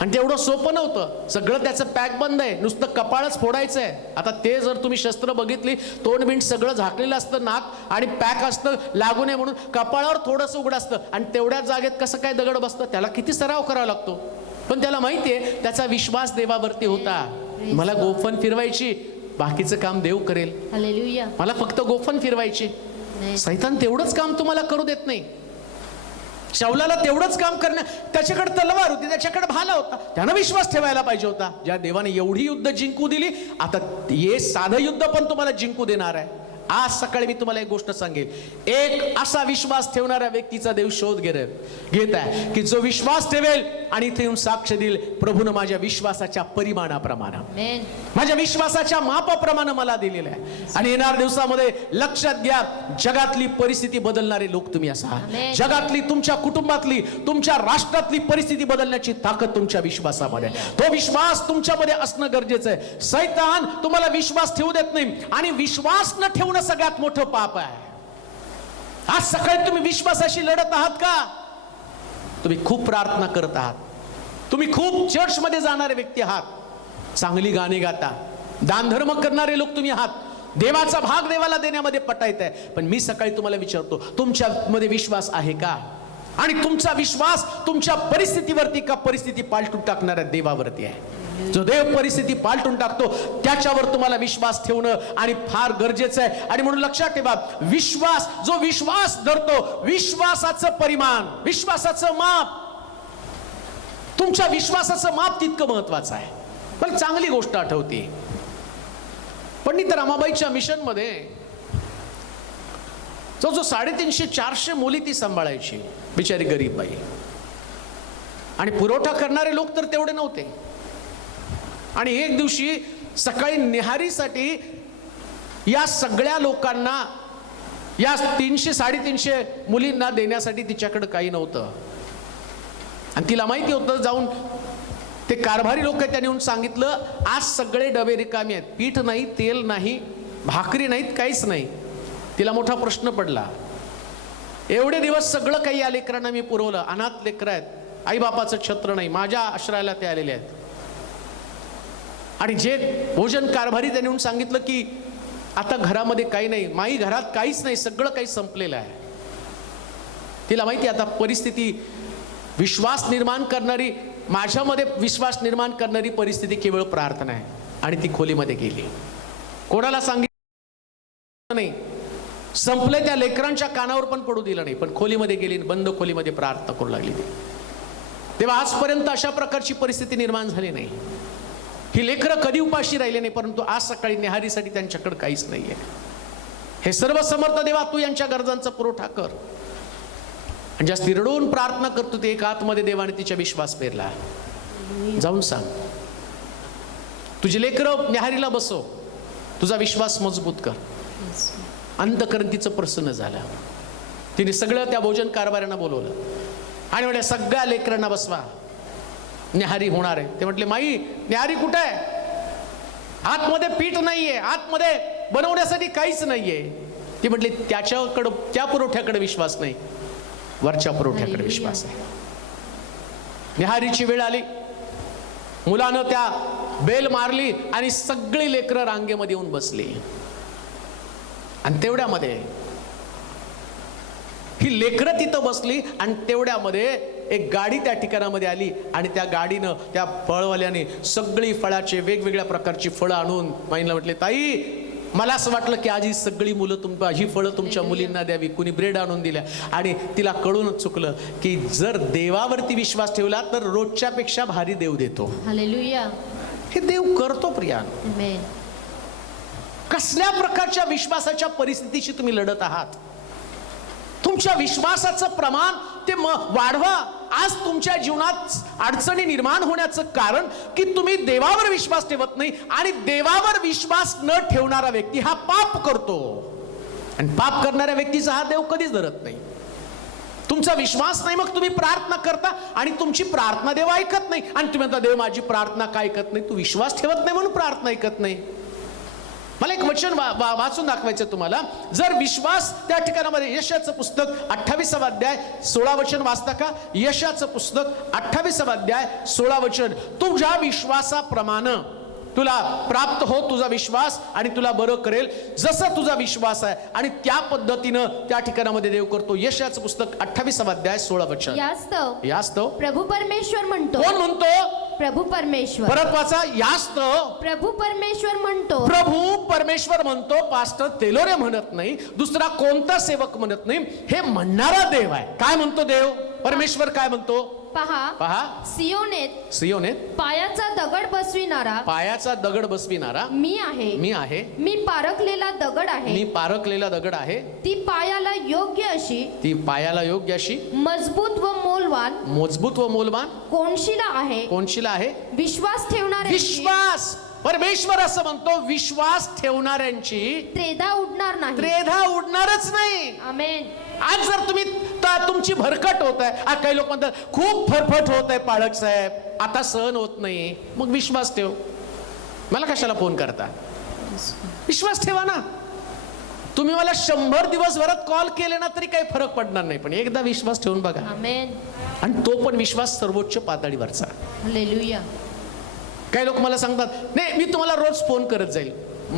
आणि तेवढं सोपं नव्हतं. सगळं त्याचं पॅक बंद आहे, नुसतं कपाळच फोडायचं आहे. आता ते जर तुम्ही शस्त्र बघितली, तोंड बिंड सगळं झाकलेलं असतं, नाक आणि पॅक असतं लागू नये म्हणून. कपाळावर थोडंसं उघड असतं आणि तेवढ्याच जागेत कसं काय दगड बसतं? त्याला किती सराव करावा लागतो. पण त्याला माहितीये त्याचा विश्वास देवावरती होता. मला गोफण फिरवायची, बाकीचं काम देव करेल. मला फक्त गोफण फिरवायची. सैतान तेवढंच काम तुम्हाला करू देत नाही. शौलाला तेवढंच काम करणं, त्याच्याकडे तलवार होती, त्याच्याकडे भाला होता, त्यानं विश्वास ठेवायला पाहिजे होता. ज्या देवाने एवढी युद्ध जिंकू दिली, आता हे साधं युद्ध पण तुम्हाला जिंकू देणार आहे. आज सकाळी मी तुम्हाला एक गोष्ट सांगेन, एक असा विश्वास ठेवणाऱ्या व्यक्तीचा देव शोध घेत आहे की जो विश्वास ठेवेल आणि इथे येऊन साक्ष देईल, प्रभूनं माझ्या विश्वासाच्या परिमाणाप्रमाणे, माझ्या विश्वासाच्या मापाप्रमाणे मला दिलेलं आहे. आणि येणाऱ्या दिवसामध्ये लक्षात घ्या, जगातली परिस्थिती बदलणारे लोक तुम्ही असा, जगातली, तुमच्या कुटुंबातली, तुमच्या राष्ट्रातली परिस्थिती बदलण्याची ताकद तुमच्या विश्वासामध्ये, तो विश्वास तुमच्यामध्ये असणं गरजेचं आहे. सैतान तुम्हाला विश्वास ठेवू देत नाही, आणि विश्वास न ठेवणं सगळ्यात मोठं पाप आहे. आज सकाळी तुम्ही विश्वासाशी लढत आहात का? तुम्ही खूप प्रार्थना करत आहात, तुम्ही खूप चर्च मध्ये जाणारे व्यक्ती आहात, चांगली गाणी गाता, दानधर्म करणारे लोक तुम्ही आहात, देवाचा भाग देवाला देण्यामध्ये पटायत आहे. पण मी सकाळी तुम्हाला विचारतो, तुमच्यामध्ये विश्वास आहे का? आणि तुमचा विश्वास तुमच्या परिस्थितीवरती का परिस्थिती पालटून टाकणाऱ्या देवावरती आहे? जो देव परिस्थिती पालटून टाकतो त्याच्यावर तुम्हाला विश्वास ठेवणं आणि फार गरजेचं आहे. आणि म्हणून लक्षात ठेवा, विश्वास, जो विश्वास धरतो, विश्वासाचं परिमाण, विश्वासाचं माप, तुमच्या विश्वासाचं माप तितकं महत्वाचं आहे. मला चांगली गोष्ट आठवते, पंडित रमाबाईच्या मिशन मध्ये जो 350-400 मुली ती सांभाळायची, बिचारी गरीब बाई, आणि पुरवठा करणारे लोक तर तेवढे नव्हते. आणि एक दिवशी सकाळी निहारीसाठी या सगळ्या लोकांना, या 300-350 मुलींना देण्यासाठी तिच्याकडे काही नव्हतं. आणि तिला माहिती होतं, जाऊन ते कारभारी लोक त्यांनी येऊन सांगितलं, आज सगळे डबे रिकामी आहेत, पीठ नाही, तेल नाही, भाकरी नाहीत, काहीच नाही. तिला मोठा प्रश्न पडला, एवढे दिवस सगळं काही या लेकरांना मी पुरवलं, अनाथ लेकरं आहेत, आई बापाचं छत्र नाही, माझ्या आश्रयाला ते आलेले आहेत. आणि जे भोजन कारभारी त्यांनी येऊन सांगितलं की आता घरामध्ये काही नाही, माई घरात काहीच नाही, सगळं काही संपलेलं आहे. तिला माहिती आता परिस्थिती, विश्वास निर्माण करणारी, माझ्यामध्ये विश्वास निर्माण करणारी परिस्थिती केवळ प्रार्थना आहे. आणि ती खोलीमध्ये गेली, कोणाला सांगितलं नाही, संपले, त्या लेकरांच्या कानावर पण पडू दिलं नाही, पण खोलीमध्ये गेली, बंद खोलीमध्ये प्रार्थना करू लागली. तेव्हा आजपर्यंत अशा प्रकारची परिस्थिती निर्माण झाली नाही. ही लेकरं कधी उपाशी राहिले नाही, परंतु आज सकाळी निहारीसाठी त्यांच्याकडे काहीच नाहीये. हे सर्व समर्थ देवा, तू यांच्या गरजांचा पुरवठा कर. आणि ज्या स्थिरडून प्रार्थना करतो ते एक आतमध्ये देवाने तिच्या विश्वास पेरला. जाऊन सांग, तुझी लेकरं निहारीला बसव, तुझा विश्वास मजबूत कर. अंतकरण तिचं प्रसन्न झालं. तिने सगळं त्या भोजन कारभाऱ्यांना बोलवलं आणि म्हटलं, सगळ्या लेकरांना बसवा, निहारी होणार आहे. ते म्हटले, माई निहारी कुठे आहे? आतमध्ये पीठ नाहीये, आतमध्ये बनवण्यासाठी काहीच नाहीये. ती म्हटली, त्याच्याकडे, त्या पुरवठ्याकडे विश्वास नाही, वरच्या पुरवठ्याकडे विश्वास आहे. निहारीची वेळ आली, मुलानं त्या बेल मारली आणि सगळी लेकरं रांगेमध्ये येऊन बसली. आणि तेवढ्यामध्ये ही लेकरं तिथं बसली आणि तेवढ्यामध्ये एक गाडी त्या ठिकाणामध्ये आली. आणि त्या गाडीनं, त्या फळवाल्याने सगळी फळाचे, वेगवेगळ्या प्रकारची फळं आणून माईला म्हटले, ताई मला असं वाटलं की आज ही सगळी मुलं ही फळं तुमच्या मुलींना द्यावी. कुणी ब्रेड आणून दिल्या. आणि तिला कळूनच चुकलं की जर देवावरती विश्वास ठेवला तर रोजच्या पेक्षा भारी देव देतो. हालेलुया. हे देव करतो प्रियानो. कसल्या प्रकारच्या विश्वासाच्या परिस्थितीशी तुम्ही लढत आहात? तुमच्या विश्वासाचं प्रमाण ते वाढवा. आज तुमच्या जीवनात अडचणी निर्माण होण्याचं कारण की तुम्ही देवावर विश्वास ठेवत नाही. आणि देवावर विश्वास न ठेवणारा व्यक्ती हा पाप करतो. आणि पाप करणाऱ्या व्यक्तीचा हा देव कधीच धरत नाही. तुमचा विश्वास नाही, मग तुम्ही प्रार्थना करता आणि तुमची प्रार्थना देव ऐकत नाही. आणि तुम्ही म्हणता, देव माझी प्रार्थना का ऐकत नाही? तू विश्वास ठेवत नाही म्हणून प्रार्थना ऐकत नाही. मला एक वचन वाचून दाखवायचं तुम्हाला. जर विश्वास, त्या ठिकाणामध्ये यशाचं पुस्तक 28वा अध्याय 16 वचन वाचता का? यशाचं पुस्तक 28वा अध्याय 16 वचन. तुझ्या विश्वासाप्रमाणे तुला प्राप्त हो तुझा विश्वास आणि तुला बरं करेल जसं तुझा विश्वास आहे. आणि त्या पद्धतीनं त्या ठिकाणामध्ये देव करतो. यशाचं पुस्तक 28वा अध्याय 16 वचन. यास्तव प्रभू परमेश्वर म्हणतो. कोण म्हणतो? प्रभू परमेश्वर. परत वाचा. यास्तव प्रभू परमेश्वर म्हणतो. प्रभू परमेश्वर म्हणतो. पास्टर तेलोरे म्हणत नाही, दुसरा कोणता सेवक म्हणत नाही, हे म्हणणारा देव आहे. काय म्हणतो देव? परमेश्वर काय म्हणतो? पहा पहा, सियोनेत पायाचा दगड बसविणारा मी आहे. मी पारखलेला दगड आहे. ती पायाला योग्य अशी मजबूत व मोलवान कोणशीला आहे. विश्वास परमेश्वर असं म्हणतो, विश्वास ठेवणाऱ्यांची त्रेधा उडणारच नाही. आमेन. आज जर तुमची भरकट होत आहे, काही लोक म्हणतात खूप फरफट होत आहे पाळक साहेब, आता सहन होत नाही, मग विश्वास ठेव. मला कशाला फोन करता? विश्वास ठेवा ना. तुम्ही मला 100 दिवसभरात कॉल केले ना तरी काही फरक पडणार नाही, पण एकदा विश्वास ठेवून बघा. आमेन. आणि तो पण विश्वास सर्वोच्च पातळीवरचा. हालेलुया. काही लोक मला सांगतात, नाही मी तुम्हाला रोज फोन करत जाईल.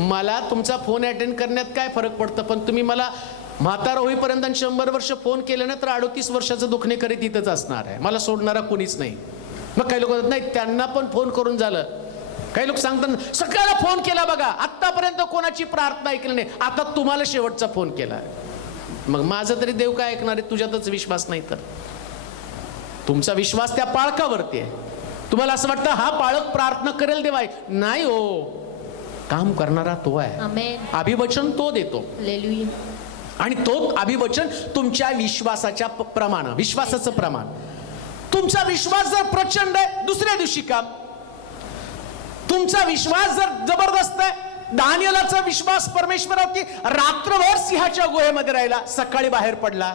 मला तुमचा फोन अटेंड करण्यात काय फरक पडतं, पण तुम्ही मला म्हातारा होईपर्यंत 100 वर्ष फोन केले ना तर 38 वर्षाचं दुखणे करीत इथंच असणार आहे, मला सोडणारा कोणीच नाही. मग काही लोक नाही, त्यांना पण फोन करून झालं. काही लोक सांगतात सगळ्याला फोन केला बघा, आतापर्यंत कोणाची प्रार्थना ऐकली नाही, आता तुम्हाला शेवटचा फोन केला. मग माझं तरी देव काय ऐकणार आहे? तुझ्यातच विश्वास नाही तर. तुमचा विश्वास त्या पाळकावरती आहे. तुम्हाला असं वाटतं हा पाळक प्रार्थना करेल देवाय, नाही हो, काम करणारा तो आहे. आमेन. अभिवचन तो देतो. हालेलुया. आणि तो अभिवचन तुमच्या विश्वासाच्या विश्वासाचं प्रमाण. तुमचा विश्वास जर प्रचंड आहे, दुसऱ्या दिवशी काम. तुमचा विश्वास जर जबरदस्त आहे, दानिएलाचा विश्वास परमेश्वरावरती, रात्रभर सिंहाच्या गुहेमध्ये राहिला, सकाळी बाहेर पडला.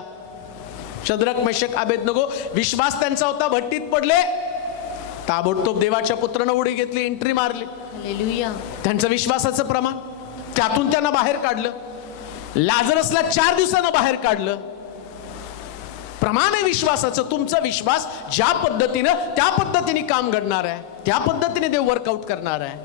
शद्रक, मेशक, अबेदनगो विश्वास त्यांचा होता, भट्टीत पडले, ताबडतोब देवाच्या पुत्रानं उडी घेतली, एंट्री मारली. हालेलुया. त्यांचं विश्वासाचं प्रमाण, त्यातून त्यांना बाहेर काढलं. लाजरसला 4 दिवसानं बाहेर काढलं. प्रमाण आहे विश्वासाचं. तुमचा विश्वास ज्या पद्धतीनं त्या पद्धतीने काम घडणार आहे, त्या पद्धतीने देव वर्कआउट करणार आहे.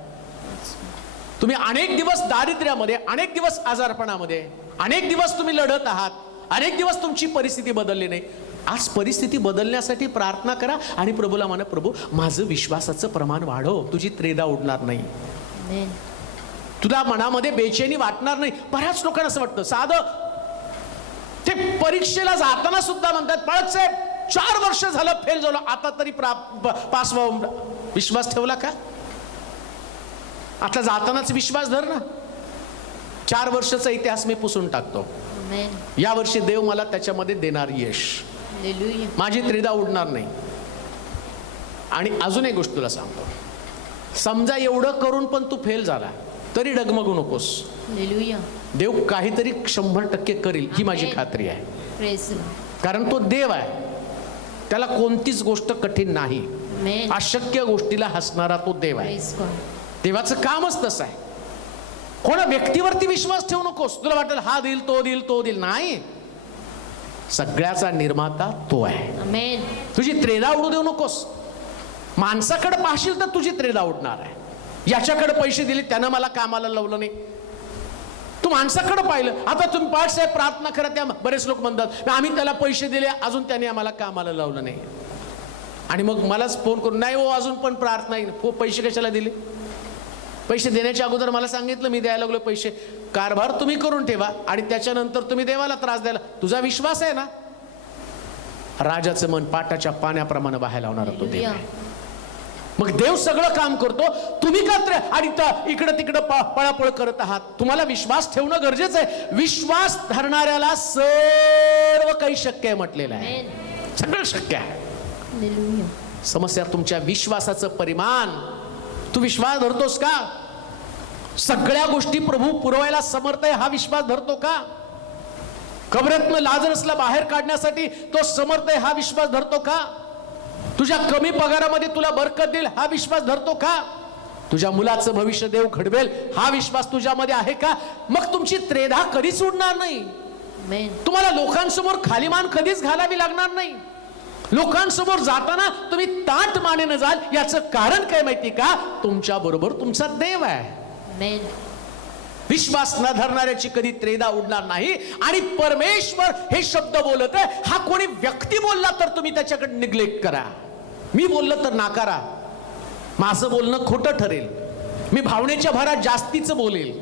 तुम्ही अनेक दिवस दारिद्र्यामध्ये, अनेक दिवस आजारपणामध्ये, अनेक दिवस तुम्ही लढत आहात, अनेक दिवस तुमची परिस्थिती बदलली नाही. आज परिस्थिती बदलण्यासाठी प्रार्थना करा आणि प्रभूला म्हणा, प्रभू माझं विश्वासाचं प्रमाण वाढव, तुझी त्रेधा उडणार नाही. आमेन. तुला मनामध्ये बेचैनी वाटणार नाही. बऱ्याच लोकांना असं वाटतं, साधं ते परीक्षेला जाताना सुद्धा म्हणतात, बाळक साहेब 4 वर्ष झालं फेल झालो, आता तरी पास व्हावं. विश्वास ठेवला का? आता जातानाच विश्वास धर ना. 4 वर्षाचा इतिहास मी पुसून टाकतो. आमेन. या वर्षी देव मला त्याच्यामध्ये देणार यश. हालेलुया. माझी त्रिधा उडणार नाही. आणि अजून एक गोष्ट तुला सांगतो, समजा एवढं करून पण तू फेल झाला तरी डगमगू नकोस. हालेलुया. देव काहीतरी 100% करील ही माझी खात्री आहे. Praise the Lord. कारण तो देव आहे, त्याला कोणतीच गोष्ट कठीण नाही. आमेन. अशक्य गोष्टीला हसणारा तो देव आहे. Praise God. देवाचं कामच तसं आहे. कोणा व्यक्तीवरती विश्वास ठेवू नकोस. तुला वाटेल हा देईल, तो देईल, तो देईल, नाही. सगळ्याचा निर्माता तो आहे. आमेन. तुझी त्रेधा उडू देऊ नकोस. माणसाकडे पाहशील तर तुझी त्रेधा उडणार आहे. याच्याकडे पैसे दिले, त्यानं मला कामाला लावलं नाही. तू माणसाकडे पाहिलं. आता तुम्ही पाठसाहेब प्रार्थना करा, त्या बरेच लोक म्हणतात आम्ही त्याला पैसे दिले, अजून त्याने आम्हाला कामाला लावलं नाही. आणि मग मलाच फोन करून, नाही हो अजून पण प्रार्थना, पैसे कशाला दिले? पैसे देण्याच्या अगोदर मला सांगितलं, मी द्यायला लागलो पैसे. कारभार तुम्ही करून ठेवा आणि त्याच्यानंतर तुम्ही देवाला त्रास द्यायला. तुझा विश्वास आहे ना, राजाचं मन पाटाच्या पाण्याप्रमाणे वाहायला लावणार तो देव आहे. मग देव सगळं काम करतो, तुम्ही का आणि इकडं तिकडं पळापळ करत आहात? तुम्हाला विश्वास ठेवणं गरजेचं आहे. विश्वास धरणाऱ्याला सर्व काही शक्य आहे म्हटलेलं आहे. सगळं शक्य आहे. हालेलुया. समस्या तुमच्या विश्वासाचं परिमाण. तू विश्वास धरतोस का? सगळ्या गोष्टी प्रभू पुरवायला समर्थ आहे हा विश्वास धरतो का? कबरातनं लाजरसला बाहेर काढण्यासाठी तो समर्थ आहे हा विश्वास धरतो का? तुझ्या कमी पगारामध्ये तुला बरकत देईल हा विश्वास धरतो का? तुझ्या मुलाचं भविष्य देव घडवेल हा विश्वास तुझ्यामध्ये आहे का? मग तुमची त्रेधा कधीच उडणार नाही. आमेन. तुम्हाला लोकांसमोर खालीमान कधीच घालावी लागणार नाही. लोकांसमोर जाताना तुम्ही ताट मानेनं जाल. याचं कारण काय माहिती का? तुमच्या बरोबर तुमचा देव आहे. आमेन. विश्वास न धरणाऱ्याची कधी त्रेधा उडणार नाही. आणि परमेश्वर हे शब्द बोलत आहे. हा कोणी व्यक्ती बोलला तर तुम्ही त्याच्याकडे निग्लेक्ट करा. मी बोललं तर नाकारा. माझं बोलणं खोटं ठरेल. मी भावनेच्या भरात जास्तीचं बोलेल,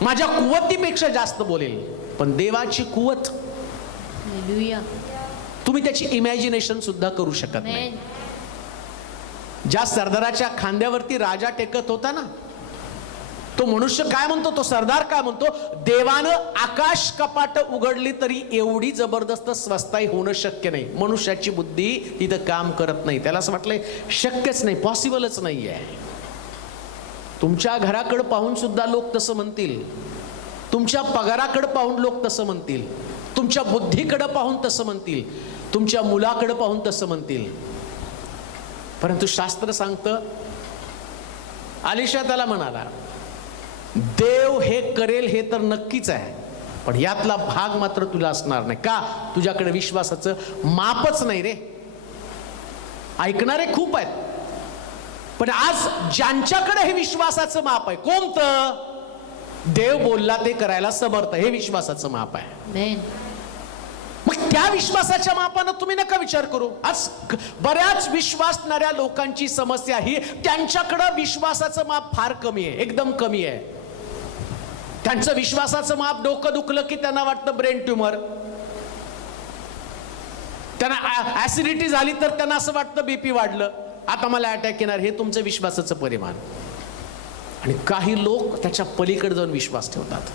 माझ्या कुवतीपेक्षा जास्त बोलेल, पण देवाची कुवत, हालेलुया. तुम्ही त्याची इमॅजिनेशन सुद्धा करू शकत नाही. ज्या सरदाराच्या खांद्यावरती राजा टेकत होता ना, तो मनुष्य काय म्हणतो, तो सरदार काय म्हणतो, देवानं आकाश कपाट उघडली तरी एवढी जबरदस्त स्वस्ताई होणं शक्य नाही. मनुष्याची बुद्धी तिथं काम करत नाही. त्याला असं वाटलंय शक्यच नाही, पॉसिबलच नाही आहे. तुमच्या घराकडे पाहून सुद्धा लोक तसं म्हणतील, तुमच्या पगाराकडे पाहून लोक तसं म्हणतील, तुमच्या बुद्धीकडे पाहून तसं म्हणतील, तुमच्या मुलाकडे पाहून तसं म्हणतील. परंतु शास्त्र सांगतं, अलिशा त्याला म्हणाला, देव हे करेल हे तर नक्कीच आहे, पण यातला भाग मात्र तुला असणार नाही. का? तुझ्याकडे विश्वासाचं मापच नाही रे. ऐकणारे खूप आहेत, पण आज ज्यांच्याकडे हे विश्वासाचं माप आहे, कोणतं? देव बोलला ते करायला समर्थ, हे विश्वासाचं माप आहे. मग त्या विश्वासाच्या मापानं तुम्ही नका विचार करू. आज बऱ्याच विश्वासणाऱ्या लोकांची समस्या ही त्यांच्याकडं विश्वासाचं माप फार कमी आहे, एकदम कमी आहे. त्यांचं विश्वासाचं माप डोकं दुखलं की त्यांना वाटतं ब्रेन ट्यूमर, त्यांना ऍसिडिटी झाली तर त्यांना असं वाटतं बीपी वाढलं, आता मला अटॅक येणार. हे तुमचं विश्वासाचं परिमाण. आणि काही लोक त्याच्या पलीकडे जाऊन विश्वास ठेवतात.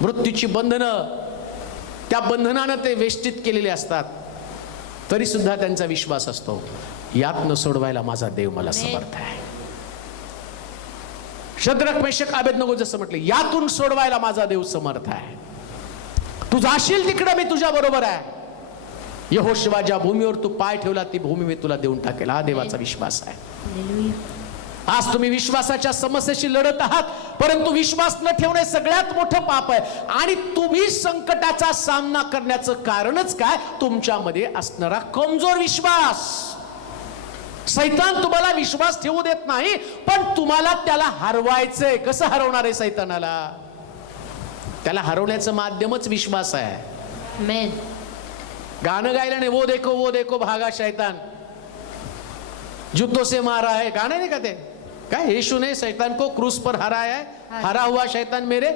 मृत्यूची बंधनं, त्या बंधनानं ते वेष्टित केलेले असतात, तरी सुद्धा त्यांचा विश्वास असतो, यातनं सोडवायला माझा देव मला समर्थ आहे. शद्रक मेशक अबेदनगो जसं म्हटलं, यातून सोडवायला माझा देव समर्थ आहे. तू जाशील तिकडे मी तुझ्या बरोबर आहे. यहोशुवा, ज्या भूमीवर तू पाय ठेवला ती भूमी मी तुला देऊन टाकेल. हा देवाचा विश्वास आहे. आज तुम्ही विश्वासाच्या समस्येशी लढत आहात, परंतु विश्वास न ठेवणे सगळ्यात मोठं पाप आहे. आणि तुम्ही संकटाचा सामना करण्याचं कारणच काय? तुमच्यामध्ये असणारा कमजोर विश्वास. सैतान तुम्हाला विश्वास ठेवू देत नाही, पण तुम्हाला त्याला हरवायचंय. कसं हरवणार आहे सैतानाला? त्याला हरवण्याचं माध्यमच विश्वास आहे. गाणं गायला नाही, वो देखो भागा शैतान जूतों से मारा है, गाणं नाही का ते? काय? यीशु ने शैतान को क्रूस पर हराया है, हरा हुआ शैतान मेरे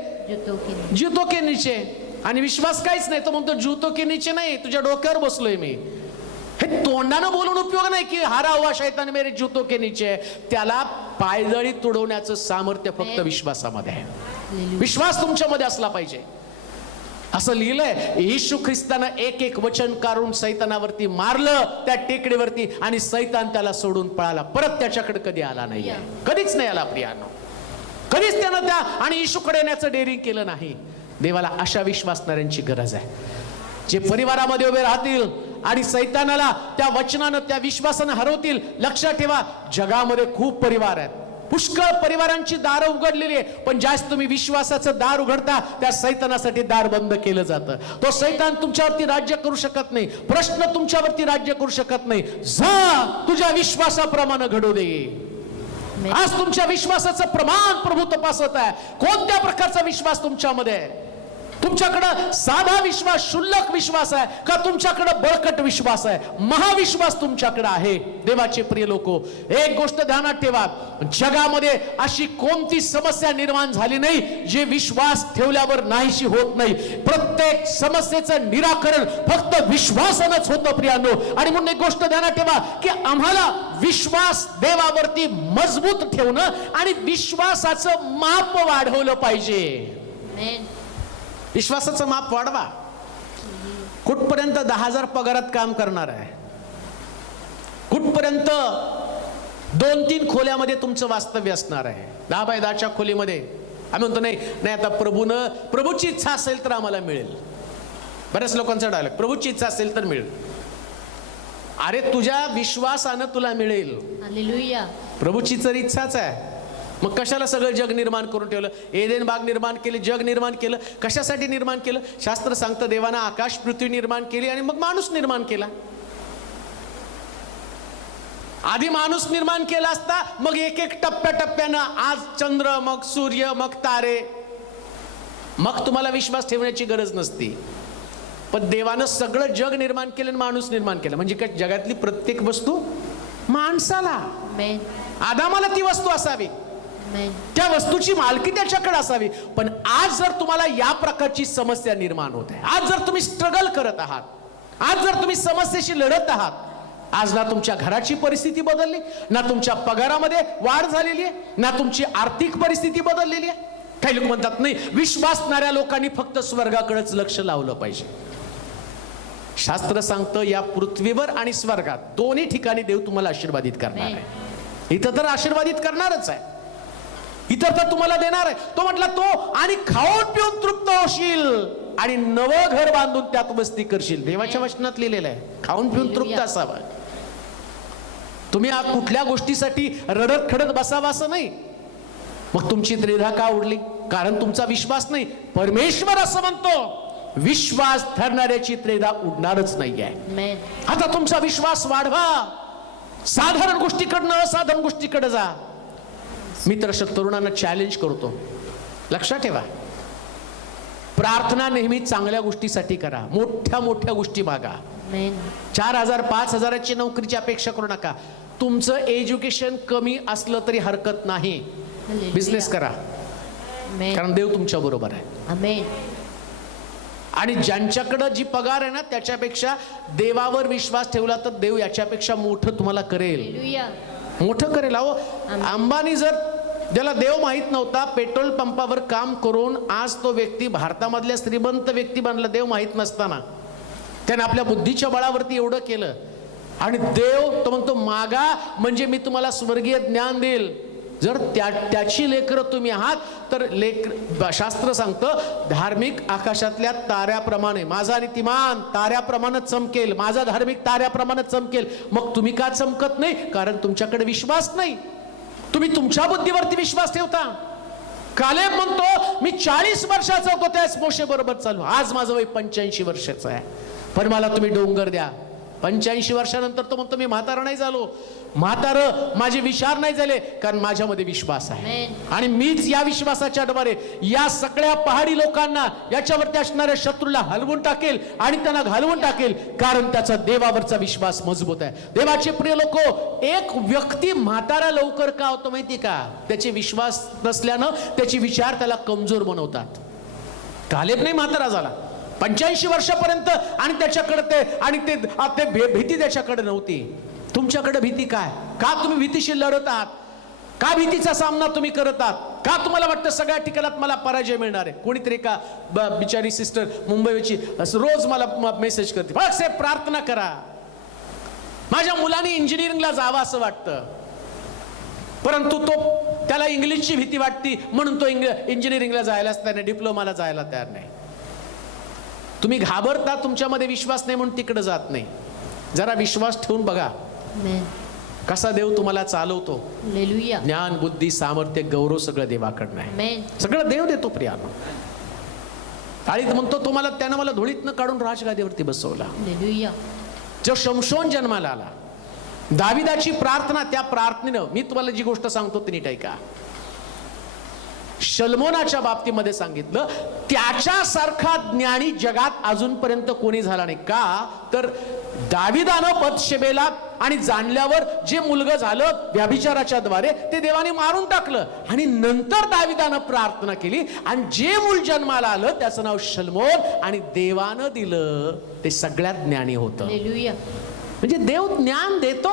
जूतों के नीचे. आणि विश्वास काहीच नाही. तो म्हणतो जूतों के नीचे नाही, तुझ्या डोक्यावर बसलोय मी. हे तोंडानं बोलून उपयोग नाही की हरा हुआ शैतान मेरे जूतों के नीचे. त्याला पायदळी तुडवण्याचं सामर्थ्य फक्त विश्वासामध्ये आहे. विश्वास तुमच्यामध्ये असला पाहिजे. असं लिहिलंय, येशू ख्रिस्तानं एक एक वचन काढून सैतानावरती मारलं त्या टेकडीवरती, आणि सैतान त्याला सोडून पळाला. परत त्याच्याकडे कधी आला नाही, कधीच नाही आला प्रियानो. कधीच त्यानं त्या आणि येशूकडे येण्याचं डेअरिंग केलं नाही. देवाला अशा विश्वासणाऱ्यांची गरज आहे, जे परिवारामध्ये उभे राहतील आणि सैतानाला त्या वचनानं, त्या विश्वासानं हरवतील. लक्षात ठेवा, जगामध्ये खूप परिवार आहेत, पुष्कळ परिवारांची दारं उघडलेली आहे, पण ज्यास तुम्ही विश्वासाचं दार उघडता त्या सैतानासाठी दार बंद केलं जातं. तो सैतान तुमच्यावरती राज्य करू शकत नाही, प्रश्न तुमच्यावरती राज्य करू शकत नाही. जा, तुझ्या विश्वासाप्रमाणे घडू दे. आज तुमच्या विश्वासाचं प्रमाण प्रभू तपासत आहे. कोणत्या प्रकारचा विश्वास तुमच्यामध्ये आहे? तुमच्याकडे साधा विश्वास, शुल्लक विश्वास आहे का तुमच्याकडे बळकट विश्वास आहे? महाविश्वास तुमच्याकडे आहे. देवाचे प्रिय लोको, एक गोष्ट ध्यानात ठेवा, जगामध्ये अशी कोणती समस्या निर्माण झाली नाही जे विश्वास ठेवल्यावर नाहीशी होत नाही. प्रत्येक समस्येचं निराकरण फक्त विश्वासानंच होतं प्रियानो. आणि म्हणून एक गोष्ट ध्यानात ठेवा की आम्हाला विश्वास देवावरती मजबूत ठेवणं आणि विश्वासाचं माप वाढवलं पाहिजे. विश्वासाचं माप वाढवा. कुठपर्यंत 10,000 पगारात काम करणार आहे? कुठपर्यंत 2-3 खोल्यामध्ये तुमचं वास्तव्य असणार आहे? 10 बाय 10च्या खोलीमध्ये आम्ही म्हणतो नाही आता प्रभूची इच्छा असेल तर आम्हाला मिळेल. बऱ्याच लोकांचा डायलॉग, प्रभूची इच्छा असेल तर मिळेल. अरे तुझ्या विश्वासानं तुला मिळेल. हालेलुया. प्रभूची तर इच्छाच आहे. मग कशाला सगळं जग निर्माण करून ठेवलं? एदेन बाग निर्माण केली, जग निर्माण केलं. कशासाठी निर्माण केलं? शास्त्र सांगतं देवानं आकाश पृथ्वी निर्माण केली आणि मग माणूस निर्माण केला. आधी माणूस निर्माण केला असता मग एक एक टप्प्याटप्प्यानं, आज चंद्र, मग सूर्य, मग तारे, मग तुम्हाला विश्वास ठेवण्याची गरज नसती. पण देवानं सगळं जग निर्माण केलं आणि माणूस निर्माण केला. म्हणजे काय? जगातली प्रत्येक वस्तू माणसाला, आदामाला ती वस्तू असावी, त्या वस्तूची मालकी त्याच्याकडे असावी. पण आज जर तुम्हाला या प्रकारची समस्या निर्माण होत आहे, आज जर तुम्ही स्ट्रगल करत आहात, आज जर तुम्ही समस्येशी लढत आहात, आज ना तुमच्या घराची परिस्थिती बदलली, ना तुमच्या पगारामध्ये वाढ झालेली आहे, ना तुमची आर्थिक परिस्थिती बदललेली आहे. काही लोक म्हणतात नाही, विश्वासणाऱ्या लोकांनी फक्त स्वर्गाकडेच लक्ष लावलं पाहिजे. शास्त्र सांगतं या पृथ्वीवर आणि स्वर्गात दोन्ही ठिकाणी देव तुम्हाला आशीर्वादित करणार आहे. इथं तर आशीर्वादित करणारच आहे, इतर तर तुम्हाला देणार आहे. तो म्हटला तो आणि खाऊन पिऊन तृप्त होशील आणि नवं घर बांधून त्यात वस्ती करशील. देवाच्या वचनात लिहिलेलं आहे खाऊन पिऊन तृप्त असावा. तुम्ही आज कुठल्या गोष्टीसाठी रडत खडत बसावा असं नाही. मग तुमची त्रेधा का उडली? कारण तुमचा विश्वास नाही. परमेश्वर असं म्हणतो विश्वास धरणाऱ्याची त्रेधा उडणारच नाहीये. आता तुमचा विश्वास वाढवा. साधारण गोष्टीकडनं असाधारण गोष्टीकडे जा. मी तर अशा तरुणांना चॅलेंज करतो, लक्षात ठेवा, प्रार्थना नेहमी चांगल्या गोष्टीसाठी करा. मोठ्या मोठ्या गोष्टी मागा. 4,000 5,000ची नोकरीची अपेक्षा करू नका. तुमचं एज्युकेशन कमी असलं तरी हरकत नाही, बिझनेस करा, कारण देव तुमच्या बरोबर आहे. आणि ज्यांच्याकडे जी पगार आहे ना त्याच्यापेक्षा देवावर विश्वास ठेवला तर देव याच्यापेक्षा मोठं तुम्हाला करेल, मोठं करेल. अहो, अंबानी जर, ज्याला देव माहित नव्हता, पेट्रोल पंपावर काम करून आज तो व्यक्ती भारतामधल्या श्रीमंत व्यक्ती बनला. देव माहित नसताना त्याने आपल्या बुद्धीच्या बळावरती एवढं केलं. आणि देव तो म्हणतो मागा म्हणजे मी तुम्हाला स्वर्गीय ज्ञान देईल. जर त्याची लेकरं तुम्ही आहात तर शास्त्र सांगतं धार्मिक आकाशातल्या ताऱ्याप्रमाणे, माझा नीतिमान ताऱ्याप्रमाणे चमकेल, माझा धार्मिक ताऱ्याप्रमाणे चमकेल. मग तुम्ही का चमकत नाही? कारण तुमच्याकडे विश्वास नाही. तुम्ही तुमच्या बुद्धीवरती विश्वास ठेवता. कालेब म्हणतो मी 40 वर्षाचा होतो त्याच मोशे बरोबर चालू. आज माझं वय 85 वर्षाचं आहे, पण मला तुम्ही डोंगर द्या. 85 वर्षानंतर तो म्हणतो मी म्हातारा नाही झालो. म्हातारं माझे विचार नाही झाले, कारण माझ्यामध्ये विश्वास आहे. आणि मीच या विश्वासाच्या द्वारे या सगळ्या पहाडी लोकांना, याच्यावरती असणाऱ्या शत्रूला हलवून टाकेल आणि त्यांना घालवून टाकेल, कारण त्याचा देवावरचा विश्वास मजबूत आहे. देवाचे प्रिय लोक, एक व्यक्ती म्हातारा लवकर का होतो माहिती का? त्याचे विश्वास नसल्यानं त्याचे विचार त्याला कमजोर बनवतात. कालेब नाही म्हातारा झाला 85 वर्षापर्यंत, आणि त्याच्याकडे ते भीती त्याच्याकडे नव्हती. तुमच्याकडे भीती काय? का तुम्ही भीतीशी लढत आहात? का भीतीचा सामना तुम्ही करत आहात? का तुम्हाला वाटतं सगळ्या ठिकाणात मला पराजय मिळणार आहे? कोणीतरी का बिचारी सिस्टर मुंबईची रोज मला मेसेज करते, बस प्रार्थना करा, माझ्या मुलाने इंजिनिअरिंगला जावं असं वाटतं, परंतु त्याला इंग्लिशची भीती वाटती म्हणून तो इंजिनिअरिंगला जायलाच तयार नाही, डिप्लोमाला जायला तयार नाही. तुम्ही घाबरता, तुमच्यामध्ये विश्वास नाही म्हणून तिकडे जात नाही. जरा विश्वास ठेवून बघा कसा देव तुम्हाला चालवतो. ज्ञान बुद्धी सामर्थ्य गौरव सगळं देवाकडनं आहे. सगळं देव देतो प्रियानो. आणि म्हणतो तुम्हाला, त्यानं मला धुळीतनं काढून राजगादीवरती बसवला. जो शमशोन जन्माला आला, दाविदाची प्रार्थना, त्या प्रार्थनेनं मी तुम्हाला जी गोष्ट सांगतो ती नीट ऐका. शल्मोनाच्या बाबतीमध्ये सांगितलं त्याच्यासारखा ज्ञानी जगात अजूनपर्यंत कोणी झाला नाही. का तर दाविदानं बतशेबेला आणि जाणल्यावर जे मुलगा झालं व्यभिचाराच्या द्वारे ते देवाने मारून टाकलं. आणि नंतर दाविदानं प्रार्थना केली आणि जे मूल जन्माला आलं त्याचं नाव शल्मोन, आणि देवानं दिलं ते सगळ्यात ज्ञानी होतं. म्हणजे देव ज्ञान देतो.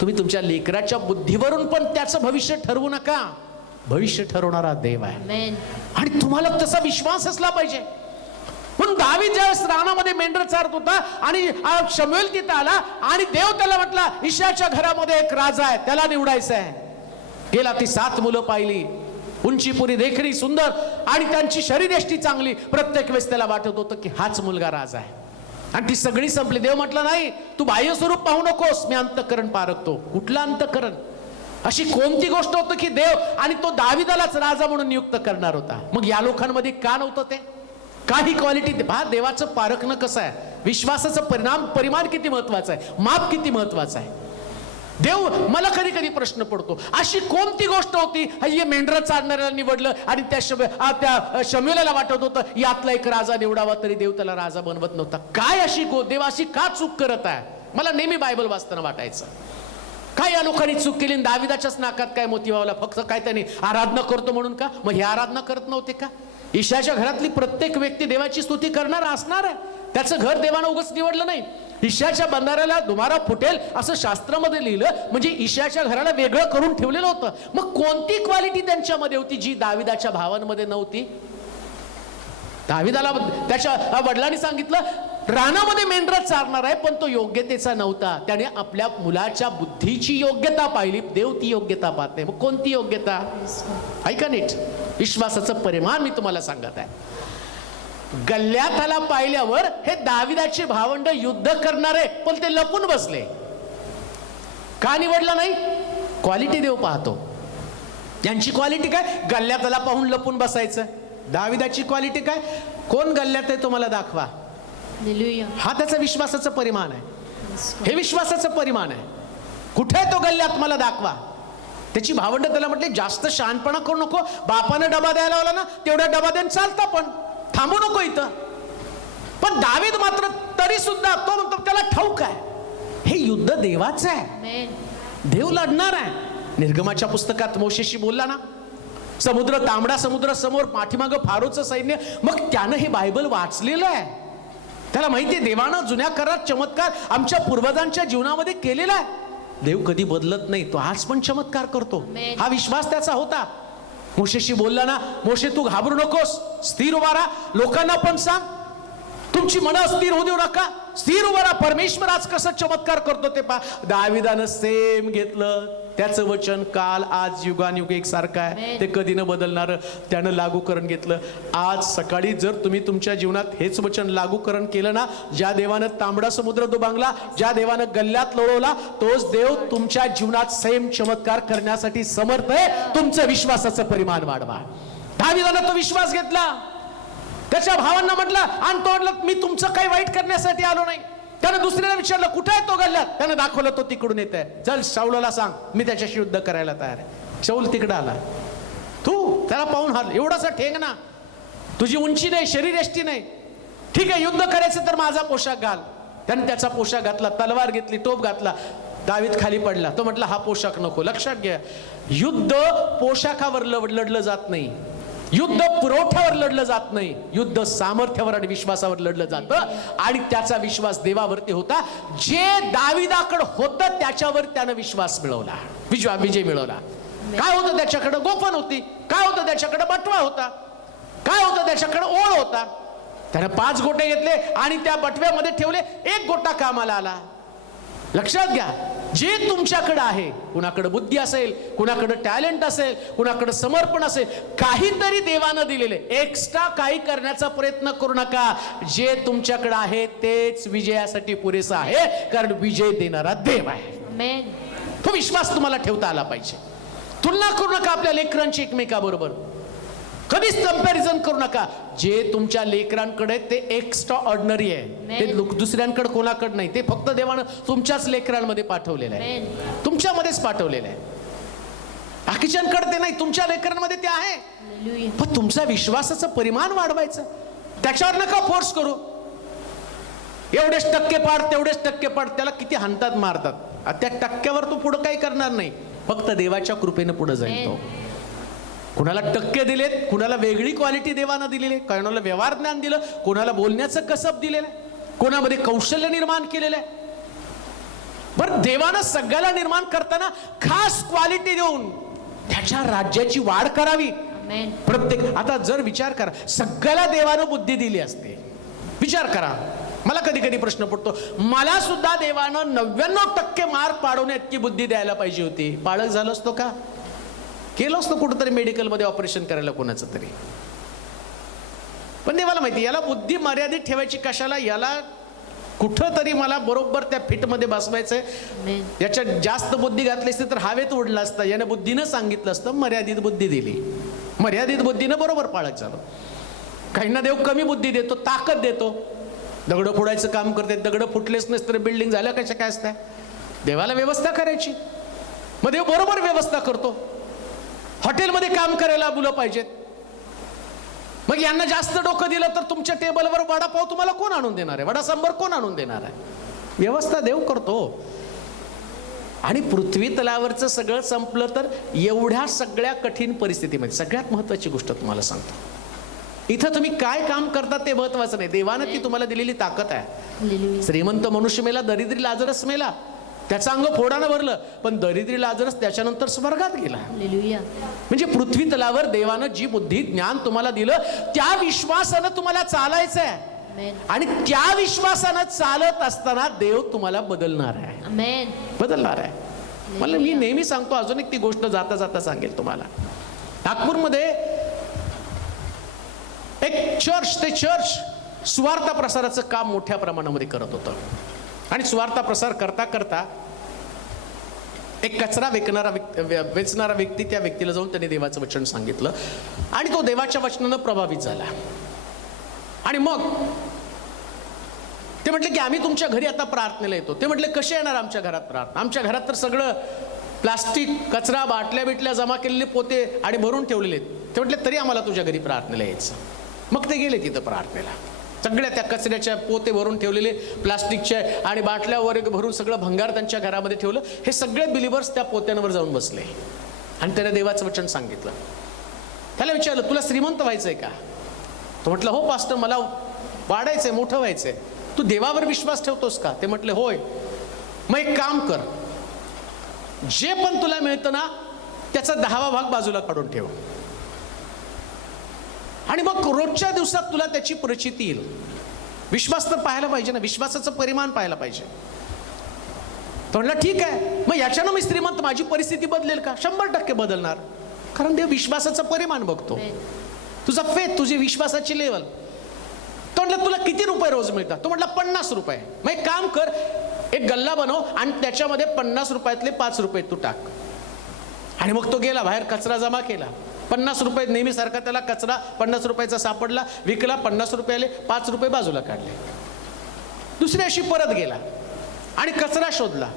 तुम्ही तुमच्या लेकराच्या बुद्धीवरून पण त्याचं भविष्य ठरवू नका. भविष्य ठरवणारा देव आहे आणि तुम्हाला तसा विश्वास असला पाहिजे. म्हणून दावीद ज्यावेळेस रानामध्ये मेंढर चारत होता आणि शमूएल तिथं आला आणि देव त्याला म्हटला इशाच्या घरामध्ये एक राजा आहे, त्याला निवडायचं आहे. गेला, ती 7 मुलं पाहिली, उंचीपुरी, देखणी, सुंदर आणि त्यांची शरीरयष्टी चांगली. प्रत्येक वेळेस त्याला वाटत होतं की हाच मुलगा राजा आहे. आणि ती सगळी संपली. देव म्हटलं नाही, तू बाह्य स्वरूप पाहू नकोस, मी अंतःकरण पारखतो. कुठलं अंतःकरण? अशी कोणती गोष्ट होतं की देव आणि तो दाविदालाच राजा म्हणून नियुक्त करणार होता. मग या लोकांमध्ये का नव्हतं ते? काही क्वालिटी पहा. देवाचं पारखणं कसं आहे, विश्वासाचं परिमाण किती महत्वाचं आहे, माप किती महत्वाचं आहे. देव, मला कधी कधी प्रश्न पडतो, अशी कोणती गोष्ट होती हे मेंढरा चालणाऱ्याला निवडलं आणि त्या शमूएलाला वाटत होतं यातला एक राजा निवडावा, तरी देव त्याला राजा बनवत नव्हता. काय अशी देव अशी का चूक करत आहे? मला नेहमी बायबल वाचताना वाटायचं, काय या लोकांनी चूक केली? दाविदाच्याच नाकात काय मोती वावला? फक्त काय त्यांनी आराधना करतो म्हणून का? मग हे आराधना करत नव्हते का? ईशाच्या घरातली प्रत्येक व्यक्ती देवाची स्तुती करणार असणार आहे. त्याचं घर देवानं उगाच निवडलं नाही. ईशाच्या बंधाऱ्याला दुमारा फुटेल असं शास्त्रामध्ये लिहिलं, म्हणजे ईशाच्या घराला वेगळं करून ठेवलेलं होतं. मग कोणती क्वालिटी त्यांच्यामध्ये होती जी दाविदाच्या भावांमध्ये नव्हती? दाविदाला त्याच्या वडिलांनी सांगितलं रानामध्ये मेंढरा चारणार आहे, पण तो योग्यतेचा नव्हता. त्याने आपल्या मुलाच्या बुद्धीची योग्यता पाहिली, देव ती योग्यता पाहते. मग कोणती योग्यता? ऐका नीट, विश्वासाचं परिमाण मी तुम्हाला सांगत आहे. गल्ल्याताला पाहिल्यावर हे दाविदाचे भावंड युद्ध करणारे, पण ते लपून बसले. का निवडलं नाही? क्वालिटी देव पाहतो. यांची क्वालिटी काय? गल्ल्याताला पाहून लपून बसायचं. दाविदाची क्वालिटी काय? कोण गल्ल्यात आहे तुम्हाला दाखवा. हा त्याचा विश्वासाचं परिमाण आहे. हे विश्वासाचं परिमाण आहे. कुठे आहे तो गल्ल्यात मला दाखवा. त्याची भावंड त्याला म्हटले जास्त शहाणपणा करू नको, बापानं डबा द्यायला लावला ना तेवढा डबा देऊन चालतं, पण थांबू नको इथं. पण दावीद मात्र तरी सुद्धा तो म्हणतो त्याला ठाऊक आहे हे युद्ध देवाचं आहे, देव लढणार आहे. निर्गमाच्या पुस्तकात मोशेशी बोलला ना, समुद्र तांबडा समुद्र समोर, पाठीमागं फारोचं सैन्य. मग त्यानं हे बायबल वाचलेलं आहे, त्याला माहिती आहे देवानं जुन्या करारात चमत्कार आमच्या पूर्वजांच्या जीवनामध्ये केलेला आहे. देव कधी बदलत नाही, तो आज पण चमत्कार करतो. हा विश्वास त्याचा होता. मोशेशी बोलला ना, मोशे तू घाबरू नकोस, स्थिर उभा राहा. लोकांना पण सांग तुमची मनं अस्थिर होऊ देऊ नका, स्थिर उभा राहा. परमेश्वर आज कसं चमत्कार करतो ते पहा. दाविदानं सेम घेतलं, त्याचं वचन काल आज युगानुयुग एक सारखं आहे, ते कधी न बदलणार. त्यानं लागू करून घेतलं. आज सकाळी जर तुम्ही तुमच्या जीवनात हेच वचन लागू करून केलं ना, ज्या देवानं तांबडा समुद्र दुभांगला, ज्या देवानं गल्ल्यात लोळवला, तोच देव तुमच्या जीवनात सेम चमत्कार करण्यासाठी समर्थ आहे. तुमचं विश्वासाचं परिमाण वाढवा. दाविदानं तो विश्वास घेतला. त्याच्या भावांना म्हटलं आणि तो म्हटलं मी तुमचं काही वाईट करण्यासाठी आलो नाही. त्यानं दुसऱ्याला विचारलं कुठे आहे तो गल्ल्यात, त्यानं दाखवलं तो तिकडून येत आहे. चल शाऊलला सांग मी त्याच्याशी युद्ध करायला तयार आहे. शाऊल तिकडं आला. तू त्याला पाहून हाल, एवढासा ठेंग ना, तुझी उंची नाही, शरीर यष्टी नाही, ठीक आहे युद्ध करायचं तर माझा पोशाख घाल. त्याने त्याचा पोशाख घातला, तलवार घेतली, टोप घातला. दावीद खाली पडला. तो म्हटला हा पोशाख नको. लक्षात घ्या, युद्ध पोशाखावर लढलं जात नाही, युद्ध पुरवठ्यावर लढलं जात नाही, युद्ध सामर्थ्यावर आणि विश्वासावर लढलं जातं. आणि त्याचा विश्वास देवावरती होता. जे दाविदाकडे होतं त्याच्यावर त्यानं विश्वास मिळवला, विजय मिळवला. काय होतं त्याच्याकडे? गोफन होती. काय होतं त्याच्याकडे? बटवा होता. काय होतं त्याच्याकडे? ओळ होता. त्यानं 5 गोटे घेतले आणि त्या बटव्यामध्ये ठेवले. 1 गोटा कामाला आला. लक्षात घ्या, जे तुमच्याकडे आहे, कुणाकडे बुद्धी असेल, कुणाकडे टॅलेंट असेल, कुणाकडे समर्पण असेल, काहीतरी देवानं दिलेले, एक्स्ट्रा काही करण्याचा प्रयत्न करू नका. जे तुमच्याकडे आहे तेच विजयासाठी पुरेसा आहे, कारण विजय देणारा देव आहे. तो विश्वास तुम्हाला ठेवता आला पाहिजे. तुलना करू नका आपल्या लेकरांची एकमेकाबरोबर, कधीच कंपॅरिझन करू नका. जे तुमच्या लेकरांकडे ते एक्स्ट्रा ऑर्डिनरी आहे, ते दुसऱ्यांकडे कोणाकडे नाही. ते फक्त देवानं तुमच्याच लेकरांमध्ये पाठवलेलं आहे, तुमच्यामध्येच पाठवलेलं आहे. बाकीच्यांकडे ते नाही, तुमच्या लेकरांमध्ये ते आहे. पण तुमचा विश्वासाचं परिमाण वाढवायचं, त्याच्यावर नका फोर्स करू. एवढेच टक्के पाड, तेवढेच टक्के पाड. त्याला किती हाणतात मारतात. त्या टक्क्यावर तू पुढे काही करणार नाही, फक्त देवाच्या कृपेनं पुढे जाईल तो. कुणाला टक्के दिलेत, कुणाला वेगळी क्वालिटी देवानं दिलेली, कोणाला व्यवहार ज्ञान दिलं, कोणाला बोलण्याचं कसब दिलेलं आहे, कोणामध्ये कौशल्य निर्माण केलेलं आहे. बरं, देवानं सगळ्याला निर्माण करताना खास क्वालिटी देऊन त्याच्या राज्याची वाढ करावी. प्रत्येक, आता जर विचार करा, सगळ्याला देवानं बुद्धी दिली असते. विचार करा, मला कधी कधी प्रश्न पडतो, मला सुद्धा देवानं 99% मार्क पाडवण्या इतकी बुद्धी द्यायला पाहिजे होती. पाळक झालं असतो का? केलं असतं कुठंतरी मेडिकलमध्ये ऑपरेशन करायला कोणाचं तरी. पण देवाला माहिती याला बुद्धी मर्यादित ठेवायची कशाला, याला कुठं तरी मला बरोबर त्या फिटमध्ये बसवायचंय. याच्यात जास्त बुद्धी घातली असते तर हवेत उडला असता. याने बुद्धीनं सांगितलं असतं, मर्यादित बुद्धी दिली, मर्यादित बुद्धीनं बरोबर पाळत झालं. काहींना देव कमी बुद्धी देतो, ताकद देतो. दगडं फोडायचं काम करते, दगडं फुटलेच नसतं तर बिल्डिंग झाल्या कशा काय असत्या. देवाला व्यवस्था करायची, मग देव बरोबर व्यवस्था करतो. हॉटेलमध्ये काम करायला मुलं पाहिजेत, मग यांना जास्त डोकं दिलं तर तुमच्या टेबलवर वडापाव तुम्हाला कोण आणून देणार आहे, वडा सांबर कोण आणून देणार आहे. व्यवस्था देव करतो. आणि पृथ्वी तलावरचं सगळं संपलं तर एवढ्या सगळ्या कठीण परिस्थितीमध्ये सगळ्यात महत्वाची गोष्ट तुम्हाला सांगतो, इथं तुम्ही काय काम करता ते महत्वाचं नाही, देवानं ती तुम्हाला दिलेली ताकद आहे. श्रीमंत मनुष्य मेला, दरिद्री लाजरस मेला, त्याचं अंग फोडानं भरलं, पण दरिद्री लाजरस त्याच्यानंतर स्वर्गात गेला. म्हणजे पृथ्वी तलावर देवानं जी बुद्धी ज्ञान तुम्हाला दिलं त्या विश्वासानं तुम्हाला चालायचं आहे. आणि त्या विश्वासानं चालत असताना देव तुम्हाला बदलणार आहे, बदलणार आहे. मला मी नेहमी सांगतो, अजून एक ती गोष्ट जाता जाता सांगेल तुम्हाला. नागपूरमध्ये एक चर्च, ते चर्च सुवार्ता प्रसाराचं काम मोठ्या प्रमाणामध्ये करत होतं. आणि सुवार्ता प्रसार करता करता एक कचरा वेचणारा व्यक्ती त्या व्यक्तीला जाऊन त्याने देवाचं वचन सांगितलं आणि तो देवाच्या वचनानं प्रभावित झाला. आणि मग ते म्हटले की आम्ही तुमच्या घरी आता प्रार्थनेला येतो. ते म्हटले कसे येणार आमच्या घरात प्रार्थना? आमच्या घरात तर सगळं प्लास्टिक, कचरा, बाटल्या बिटल्या जमा केलेले पोते आणि भरून ठेवलेले आहेत. ते म्हटले तरी आम्हाला तुझ्या घरी प्रार्थनेला यायचं. मग ते गेले तिथं प्रार्थनेला. सगळ्या त्या कचऱ्याच्या पोते भरून ठेवलेले, प्लास्टिकचे आणि बाटल्या वगैरे भरून सगळं भंगार त्यांच्या घरामध्ये ठेवलं. हे सगळे बिलिव्हर्स त्या पोत्यांवर जाऊन बसले आणि त्याने देवाचं वचन सांगितलं. त्याला विचारलं तुला श्रीमंत व्हायचंय का? तो म्हटलं हो पास्टर, मला वाढायचंय, मोठं व्हायचंय. तू देवावर विश्वास ठेवतोस का? ते म्हटले होय. मग एक काम कर, जे पण तुला मिळतं ना त्याचा 10वा भाग बाजूला काढून ठेव आणि मग रोजच्या दिवसात तुला त्याची प्रचिती येईल. विश्वास तर पाहायला पाहिजे ना, विश्वासाचं परिमाण पाहायला पाहिजे. तो म्हटला ठीक आहे, मग याच्यानं मी श्रीमंत, माझी परिस्थिती बदलेल का? 100% बदलणार, कारण देव विश्वासाचं परिमाण बघतो, तुझा फेथ, तुझी विश्वासाची लेवल. तो म्हटलं तुला किती रुपये रोज मिळतात? तो म्हटला 50 रुपये. मग एक काम कर, एक गल्ला बनव आणि त्याच्यामध्ये 50 रुपयातले 5 रुपये तू टाक. आणि मग तो गेला बाहेर, कचरा जमा केला. 50 रुपये नेहमीसारखा त्याला कचरा 50 रुपयाचा सापडला, विकला, 50 रुपयाले 5 रुपये बाजूला काढले. दुसऱ्या दिवशी परत गेला आणि कचरा शोधला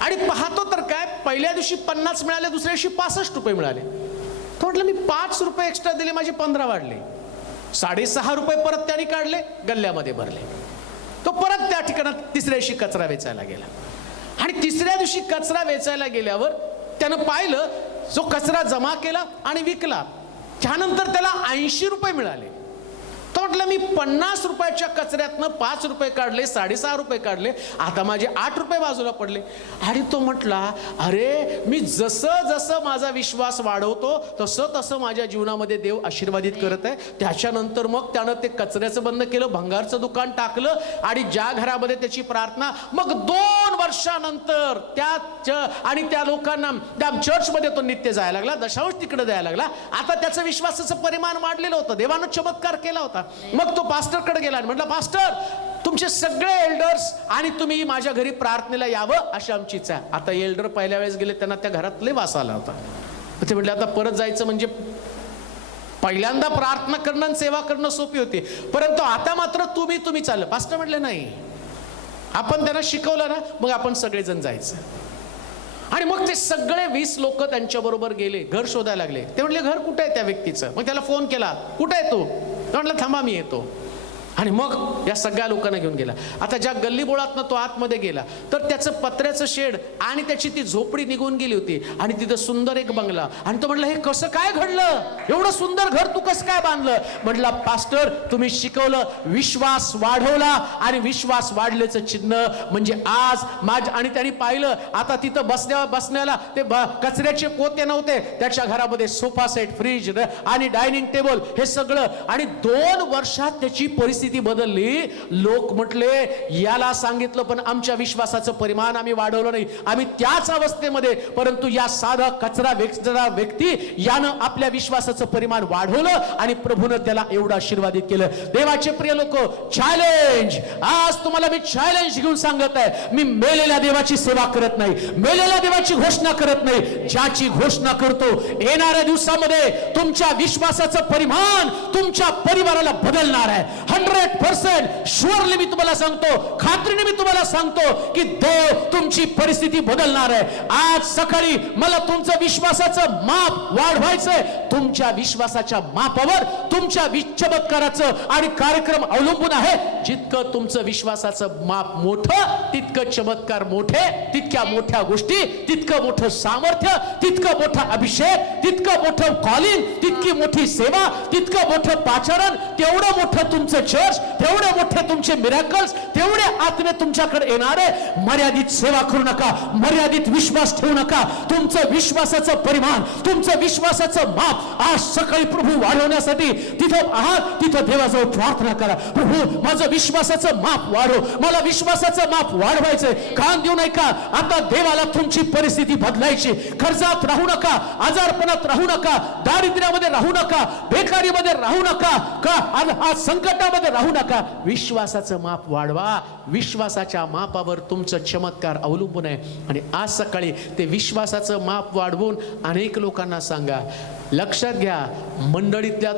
आणि पाहतो तर काय, पहिल्या दिवशी 50 मिळाले, दुसऱ्या दिवशी 65 रुपये मिळाले. तो म्हटलं मी 5 रुपये एक्स्ट्रा दिले, माझे 15 वाढले. 6.5 रुपये परत त्यांनी काढले, गल्ल्यामध्ये भरले. तो परत त्या ठिकाणात तिसऱ्या दिवशी कचरा वेचायला गेला आणि तिसऱ्या दिवशी कचरा वेचायला गेल्यावर त्यानं पाहिलं, जो कचरा जमा केला आणि विकला, त्यानंतर त्याला 80 रुपये मिळाले. तो म्हटलं मी 50 रुपयाच्या कचऱ्यातनं 5 रुपये काढले, 6.5 रुपये काढले, आता माझे 8 रुपये बाजूला पडले. आणि तो म्हटला अरे मी जसं जसं माझा विश्वास वाढवतो तसं तसं माझ्या जीवनामध्ये देव आशीर्वादित करत आहे. त्याच्यानंतर मग त्यानं ते कचऱ्याचं बंद केलं, भंगारचं दुकान टाकलं आणि ज्या घरामध्ये त्याची प्रार्थना, मग 2 वर्षानंतर त्या लोकांना त्या चर्चमध्ये तो नित्य जायला लागला, दशांश तिकडे द्यायला लागला. आता त्याचं विश्वासाचं परिमाण वाढलेलं होतं, देवानं चमत्कार केला होता. मग तो पास्टरकडे गेला आणि म्हटलं पास्टर, तुमचे सगळे एल्डर्स आणि तुम्ही माझ्या घरी प्रार्थनेला यावं अशी आमची इच्छा आहे. आता एल्डर पहिल्या वेळेस गेले, त्यांना त्या घरात लय वास आला होता. ते म्हटले आता परत जायचं म्हणजे पहिल्यांदा प्रार्थना करणं आणि सेवा करणं सोपी होती, परंतु आता मात्र तुम्ही चाललं. पास्टर म्हटले नाही, आपण त्यांना शिकवलं ना, मग आपण सगळेजण जायचं. आणि मग ते सगळे 20 लोक त्यांच्या बरोबर गेले, घर शोधायला लागले. ते म्हटले घर कुठे आहे त्या व्यक्तीचं? मग त्याला फोन केला, कुठे आहे तो? म्हटलं थांबा मी येतो. आणि मग या सगळ्या लोकांना घेऊन गेला. आता ज्या गल्लीबोळातनं तो आतमध्ये गेला तर त्याचं पत्र्याचं शेड आणि त्याची ती झोपडी निघून गेली होती आणि तिथं सुंदर एक बंगला. आणि तो म्हटलं हे कसं काय घडलं, एवढं सुंदर घर तू कसं काय बांधलं? म्हटलं पास्टर तुम्ही शिकवलं, विश्वास वाढवला आणि विश्वास वाढल्याचं चिन्ह म्हणजे आज आणि त्यांनी पाहिलं आता तिथं बसण्याला ते कचऱ्याचे पोते नव्हते, त्याच्या घरामध्ये सोफा सेट, फ्रीज आणि डायनिंग टेबल हे सगळं. आणि 2 वर्षात त्याची परिस्थिती बदलली. लोक म्हटले याला सांगितलं पण आमच्या विश्वासाचं परिमाण आम्ही वाढवलं नाही, आम्ही त्याच अवस्थेमध्ये, परंतु या साधा कचरा वेचणारा व्यक्ती यानं आपल्या विश्वासाचं परिमाण वाढवलं आणि प्रभूनं त्याला एवढं आशीर्वादित केलं. देवाचे प्रिय लोक, चॅलेंज आज तुम्हाला मी चॅलेंज घेऊन सांगत आहे, मी मेलेल्या देवाची सेवा करत नाही, मेलेल्या देवाची घोषणा करत नाही, ज्याची घोषणा करतो येणाऱ्या दिवसामध्ये तुमच्या विश्वासाचं परिमाण तुमच्या परिवाराला बदलणार आहे. 100% शुअरली मी तुम्हाला सांगतो, खात्रीने मी तुम्हाला सांगतो की देव तुमची परिस्थिती बदलणार आहे. आज सकाळी मला तुमचं विश्वासाचं माप वाढवायचंय. तुमच्या विश्वासाच्या मापावर तुमच्या चमत्काराचं आणि कार्यक्रम अवलंबून आहे. जितकं तुमचं विश्वासाचं माप मोठं, तितकं चमत्कार मोठे, तितक्या मोठ्या गोष्टी, तितकं मोठं सामर्थ्य, तितकं मोठा अभिषेक, तितकं मोठं कॉलिंग, तितकी मोठी सेवा, तितकं मोठं पाचारण, तेवढं मोठं तुमचं चर्च, तेवढे मोठे तुमचे मिरॅकल्स, तेवढे आत्मे तुमच्याकडे येणार आहे. मर्यादित सेवा करू नका, मर्यादित विश्वास ठेवू नका. तुमचं विश्वासाचं परिमाण, तुमचं विश्वासाचं माप आज सकाळी प्रभू वाढवण्यासाठी तिथं आहात, तिथं देवाजवळ प्रार्थना करा. प्रभू माझं विश्वासाचं माप वाढव, मला विश्वासाचं माप वाढवायचंय. कान देऊ नये का? आता देवाला तुमची परिस्थिती बदलायची. कर्जात राहू नका, आजारपणात राहू नका, दारिद्र्यामध्ये राहू नका, बेकारीमध्ये राहू नका, का संकटामध्ये राहू नका. विश्वासाचं माप वाढवा. विश्वासाच्या मापावर तुमचं चमत्कार अवलंबून आहे. आणि आज सकाळी ते विश्वासाचं माप वाढवून अनेक लोकांना सांगा. लक्षात घ्या,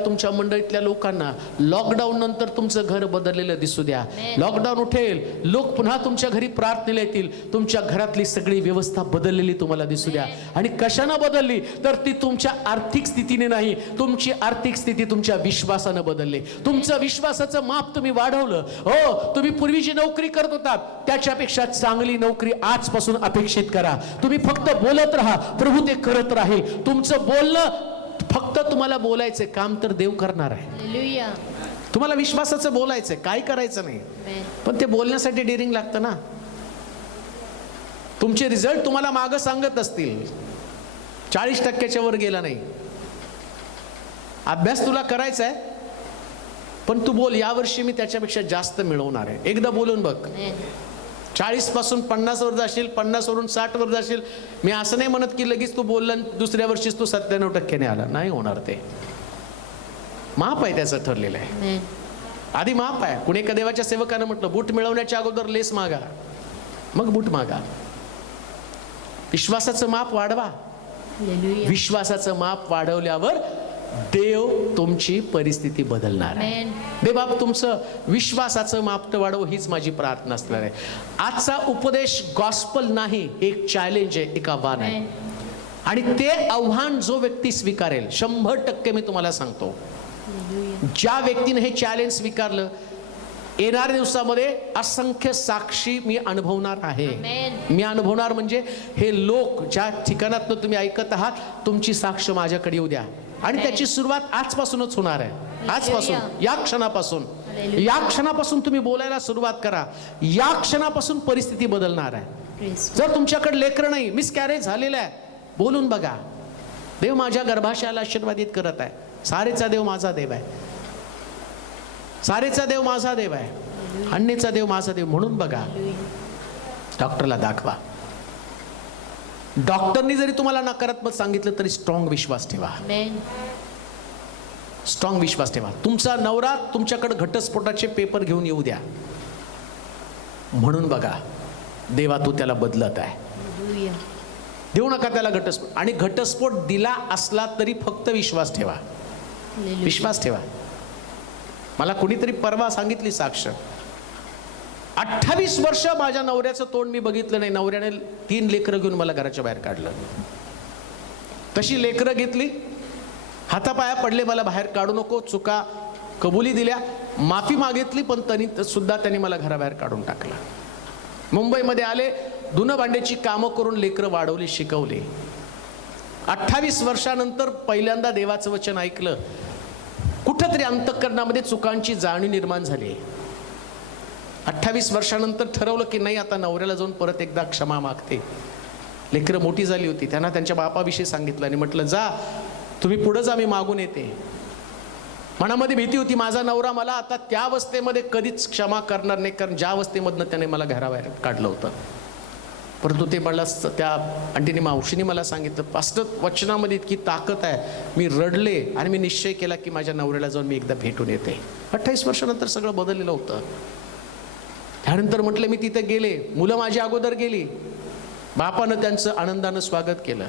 तुमच्या मंडळीतल्या लोकांना लॉकडाऊन नंतर तुमचं घर बदललेलं दिसू द्या. लॉकडाऊन उठेल, लोक पुन्हा तुमच्या घरी प्रार्थनेला येतील, तुमच्या घरातली सगळी व्यवस्था बदललेली तुम्हाला दिसू द्या. आणि कशानं बदलली? तर ती तुमच्या आर्थिक स्थितीने नाही, तुमची आर्थिक स्थिती तुमच्या विश्वासानं बदलली. तुमचं विश्वासाचं माप तुम्ही वाढवलं. हो, तुम्ही पूर्वी जी नोकरी करत होता त्याच्यापेक्षा चांगली नोकरी आजपासून अपेक्षित करा. तुम्ही फक्त बोलत राहा, प्रभू ते करत राहील. तुमचं बोलणं फक्त तुम्हाला बोलायचंय, काम तर देव करणार आहे. तुम्हाला विश्वासाचं बोलायचंय, काय करायचं नाही, पण ते बोलण्यासाठी डेअरिंग लागतं ना. तुमचे रिझल्ट तुम्हाला मागं सांगत असतील 40% वर गेला नाही, अभ्यास तुला करायचा आहे, पण तू बोल यावर्षी मी त्याच्यापेक्षा जास्त मिळवणार आहे. एकदा बोलून बघ. 40 पासून 50 वर जाशील, 50 वरून 60 वर जाशील. मी असं नाही म्हणत की लगेच तू बोलला दुसऱ्या वर्षीच तू 97% आला, नाही होणार. ते माप आहे, त्याचं ठरलेलं आहे. आधी माप आहे. कुणी एका देवाच्या सेवकानं म्हटलं, बूट मिळवण्याच्या अगोदर लेस मागा, मग बूट मागा. विश्वासाचं माप वाढवा. विश्वासाचं माप वाढवल्यावर देव तुमची परिस्थिती बदलणार आहे. देवबाप तुमचं विश्वासाचं माप तर वाढव, हीच माझी प्रार्थना असणार आहे. आजचा उपदेश गॉस्पल नाही, एक चॅलेंज आहे, एक आव्हान आहे. आणि ते आव्हान जो व्यक्ती स्वीकारेल, 100% मी तुम्हाला सांगतो, ज्या व्यक्तीने हे चॅलेंज स्वीकारलं, येणाऱ्या दिवसामध्ये असंख्य साक्षी मी अनुभवणार आहे. मी अनुभवणार म्हणजे हे लोक ज्या ठिकाणात तुम्ही ऐकत आहात, तुमची साक्ष माझ्याकडे येऊ द्या. आणि त्याची सुरुवात आजपासूनच होणार आहे. आजपासून, या क्षणापासून तुम्ही बोलायला सुरुवात करा. या क्षणापासून परिस्थिती बदलणार आहे. जर तुमच्याकडे लेकरं नाही, मिसकॅरेज झालेलं आहे, बोलून बघा, देव माझ्या गर्भाशयाला आशीर्वादित करत आहे. सारेचा देव माझा देव आहे, सारेचा देव माझा देव आहे, अन्नेचा देव माझा देव, म्हणून बघा. डॉक्टरला दाखवा. डॉक्टरनी जरी तुम्हाला नकारात्मक सांगितलं तरी स्ट्रॉंग विश्वास ठेवा. स्ट्रॉंग विश्वास ठेवा. तुमचा नवरा तुमच्याकडे घटस्फोटाचे पेपर घेऊन येऊ द्या, म्हणून बघा देवा तू त्याला बदलत आहे. देऊ नका त्याला घटस्फोट. आणि घटस्फोट दिला असला तरी फक्त विश्वास ठेवा. विश्वास ठेवा. मला कुणीतरी परवा सांगितली साक्ष, 28 वर्ष माझ्या नवऱ्याचं तोंड मी बघितलं नाही. नवऱ्याने 3 लेकरं घेऊन मला घराच्या बाहेर काढलं. तशी लेकरं घेतली, हातापाया पडले, मला बाहेर काढू नको, चुका कबुली दिल्या, माफी मागितली, पण त्यांनी मला घराबाहेर काढून टाकलं. मुंबईमध्ये आले, धुणं भांड्याची कामं करून लेकरं वाढवली, शिकवले. 28 वर्षानंतर पहिल्यांदा देवाचं वचन ऐकलं. कुठंतरी अंतःकरणामध्ये चुकांची जाणीव निर्माण झाली. 28 वर्षानंतर ठरवलं की नाही, आता नवऱ्याला जाऊन परत एकदा क्षमा मागते. लेकरं मोठी झाली होती, त्यांना त्यांच्या बापाविषयी सांगितलं आणि म्हटलं, जा तुम्ही पुढं जा, मी मागून येते. मनामध्ये भीती होती, माझा नवरा मला आता त्या अवस्थेमध्ये कधीच क्षमा करणार नाही, कारण ज्या अवस्थेमधनं त्याने मला घराबाहेर काढलं होतं. परंतु ते मला, त्या आंटीने, मावशीने मला सांगितलं, पास्टर वचनामध्ये इतकी ताकद आहे. मी रडले आणि मी निश्चय केला की माझ्या नवऱ्याला जाऊन मी एकदा भेटून येते. 28 वर्षानंतर सगळं बदललेलं होतं. त्यानंतर म्हटलं मी तिथे गेले, मुलं माझी अगोदर गेली, बापानं त्यांचं आनंदानं स्वागत केलं.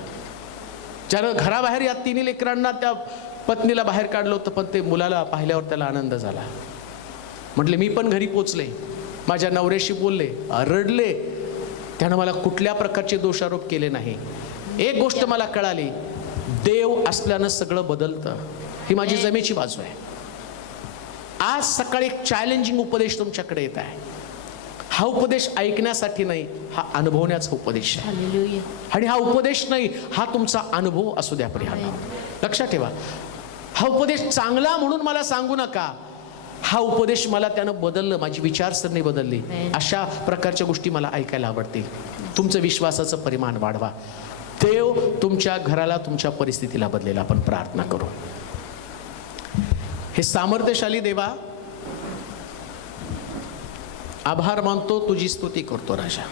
ज्यानं घराबाहेर या 3 लेकरांना, त्या पत्नीला बाहेर काढलं होतं, पण ते मुलाला पाहिल्यावर त्याला आनंद झाला. म्हटले मी पण घरी पोचले, माझ्या नवऱ्याशी बोलले, रडले. त्यानं मला कुठल्या प्रकारचे दोषारोप केले नाही. एक गोष्ट मला कळाली, देव असल्यानं सगळं बदलतं. ही माझी जमेची बाजू आहे. आज सकाळी एक चॅलेंजिंग उपदेश तुमच्याकडे येत आहे. हा उपदेश ऐकण्यासाठी नाही, हा अनुभवण्याचा उपदेश आहे. हालेलुया. आणि हा उपदेश नाही, हा तुमचा अनुभव असू द्या प्रियांनो. लक्षात ठेवा, हा उपदेश चांगला म्हणून मला सांगू नका. हा उपदेश मला त्यानं बदललं, माझी विचारसरणी बदलली. अशा प्रकारच्या गोष्टी मला ऐकायला आवडतील. तुमचं विश्वासाचं परिमाण वाढवा. देव तुमच्या घराला, तुमच्या परिस्थितीला बदलेला. आपण प्रार्थना करू. हे सामर्थ्यशाली देवा, आभार मानतो, तुझी स्तुती करतो राजा.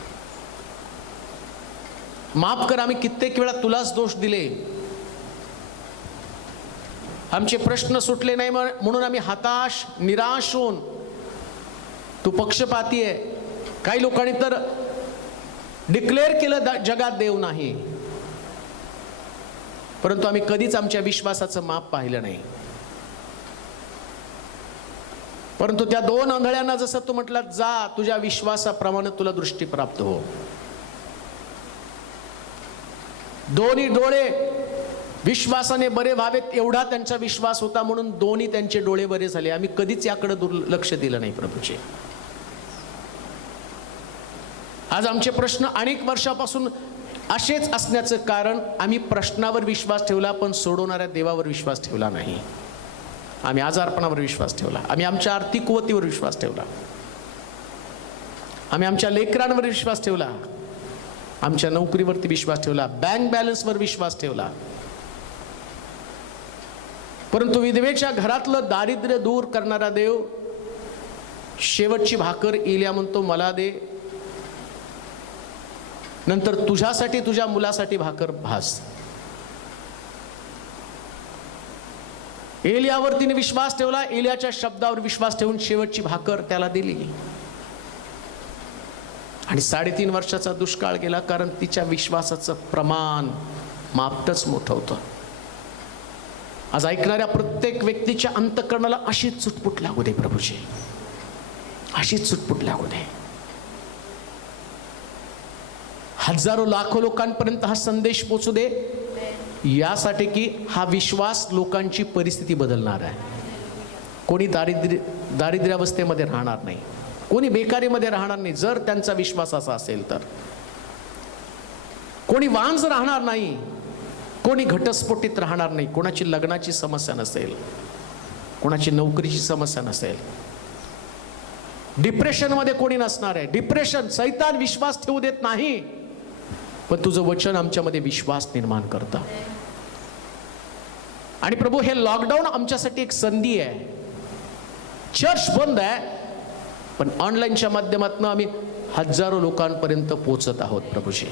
माफ कर, आम्ही कित्येक वेळा तुलाच दोष दिले. आमचे प्रश्न सुटले नाही म्हणून आम्ही हताश, निराश होऊन, तू पक्षपाती आहे. काही लोकांनी तर डिक्लेअर केलं जगात देव नाही, परंतु आम्ही कधीच आमच्या विश्वासाचं माप पाहिलं नाही. परंतु त्या 2 आंधळ्यांना जसं तू म्हटलं, जा तुझ्या विश्वासाप्रमाणे तुला दृष्टी प्राप्त हो. दोन्ही डोळे विश्वासाने बरे व्हावेत एवढा त्यांचा विश्वास होता, म्हणून दोन्ही त्यांचे डोळे बरे झाले. आम्ही कधीच याकडे दुर्लक्ष दिलं नाही प्रभूचे. आज आमचे प्रश्न अनेक वर्षापासून असेच असण्याचं कारण, आम्ही प्रश्नावर विश्वास ठेवला पण सोडवणाऱ्या देवावर विश्वास ठेवला नाही. आम्ही आजारपणावर विश्वास ठेवला, आम्ही आमच्या आर्थिक कुवतीवर विश्वास ठेवला, आम्ही आमच्या लेकरांवर विश्वास ठेवला, आमच्या नोकरीवरती विश्वास ठेवला, बँक बॅलन्सवर विश्वास ठेवला. परंतु विधवेच्या घरातलं दारिद्र्य दूर करणारा देव, शेवटची भाकर एलिया म्हणतो मला दे, नंतर तुझ्यासाठी तुझ्या मुलासाठी भाकर भास. एलियावर तिने विश्वास ठेवला, एलियाच्या शब्दावर विश्वास ठेवून शेवटची भाकर त्याला दिली. आणि 3.5 वर्षाचा दुष्काळ गेला, कारण तिच्या विश्वासाचं प्रमाण मापटच मोठं होतं. आज ऐकणाऱ्या प्रत्येक व्यक्तीच्या अंतःकरणाला अशीच चुटपुट लागू दे प्रभूजी, अशीच चुटपुट लागू दे. हजारो लाखो लोकांपर्यंत हा संदेश पोचू दे, यासाठी की हा विश्वास लोकांची परिस्थिती बदलणार आहे. कोणी दारिद्र्यावस्थेमध्ये राहणार नाही, कोणी बेकारीमध्ये राहणार नाही जर त्यांचा विश्वास असा असेल तर. कोणी वांज राहणार नाही, कोणी घटस्फोटीत राहणार नाही, कोणाची लग्नाची समस्या नसेल, कोणाची नोकरीची समस्या नसेल, डिप्रेशनमध्ये कोणी नसणार आहे. डिप्रेशन, सैतान विश्वास ठेवू देत नाही, पण तुझं वचन आमच्यामध्ये विश्वास निर्माण करतं. आणि प्रभू, हे लॉकडाऊन आमच्यासाठी एक संधी आहे. चर्च बंद आहे, पण ऑनलाईनच्या माध्यमातून आम्ही हजारो लोकांपर्यंत पोहोचत आहोत प्रभूजी.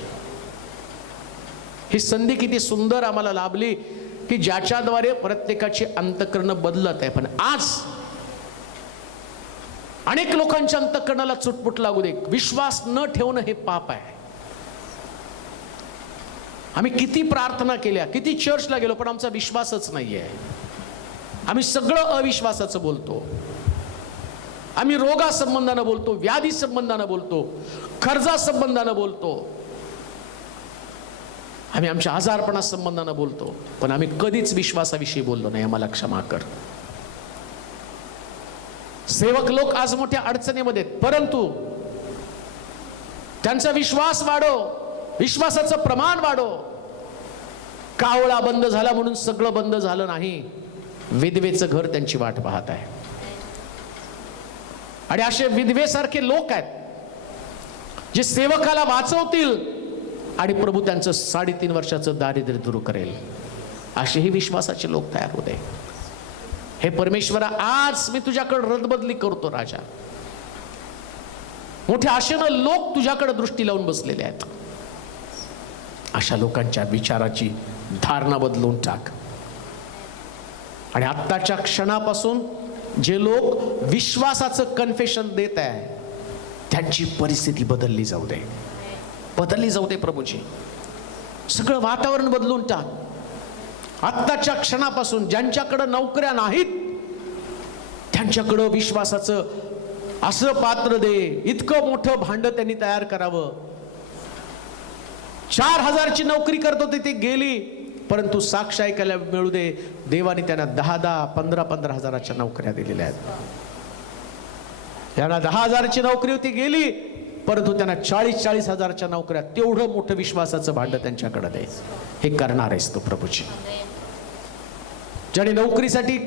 ही संधी किती सुंदर आम्हाला लाभली की ज्याच्याद्वारे प्रत्येकाची अंतःकरण बदलत आहे. पण आज अनेक लोकांच्या अंतःकरणाला चुटपुट लागू दे. विश्वास न ठेवणं हे पाप आहे. आम्ही किती प्रार्थना केल्या, किती चर्चला गेलो, पण आमचा विश्वासच नाही आहे. आम्ही सगळं अविश्वासाचं बोलतो. आम्ही रोगा संबंधानं बोलतो, व्याधी संबंधानं बोलतो, कर्जा संबंधानं बोलतो, आम्ही आमच्या आजारपणा संबंधानं बोलतो, पण आम्ही कधीच विश्वासाविषयी बोललो नाही. आम्हाला क्षमा कर. सेवक लोक आज मोठ्या अडचणीमध्ये आहेत, परंतु त्यांचा विश्वास वाढो, विश्वासाचं प्रमाण वाढो. कावळा बंद झाला म्हणून सगळं बंद झालं नाही. विधवेचं घर त्यांची वाट पाहत आहे. आणि असे विधवेसारखे लोक आहेत जे सेवकाला वाचवतील आणि प्रभू त्यांचं 3.5 वर्षाचं दारिद्र्य दूर करेल. असेही विश्वासाचे लोक तयार होते. हे परमेश्वरा, आज मी तुझ्याकडे रदबदली करतो राजा. मोठ्या आशेनं लोक तुझ्याकडे दृष्टी लावून बसलेले आहेत. अशा लोकांच्या विचाराची धारणा बदलून टाक. आणि आत्ताच्या क्षणापासून जे लोक विश्वासाचं कन्फेशन देत आहे, त्यांची परिस्थिती बदलली जाऊ दे, बदलली जाऊ दे प्रभूजी. सगळं वातावरण बदलून टाक. आत्ताच्या क्षणापासून ज्यांच्याकडे नोकऱ्या नाहीत, त्यांच्याकडं विश्वासाचं असं पात्र दे, इतकं मोठं भांड त्यांनी तयार करावं. 4,000ची नोकरी करत होते, ती गेली. परंतु साक्ष ऐकायला मिळू दे, देवाने त्यांना 10,000, 15,000च्या नोकऱ्या दिलेल्या आहेत. त्यांना 10,000ची नोकरी होती, गेली. परंतु त्यांना 40,000च्या नोकऱ्या, तेवढं मोठं विश्वासाचं भांड त्यांच्याकडे दे. हे करणार आहेस तू प्रभूची. ज्याने नोकरीसाठी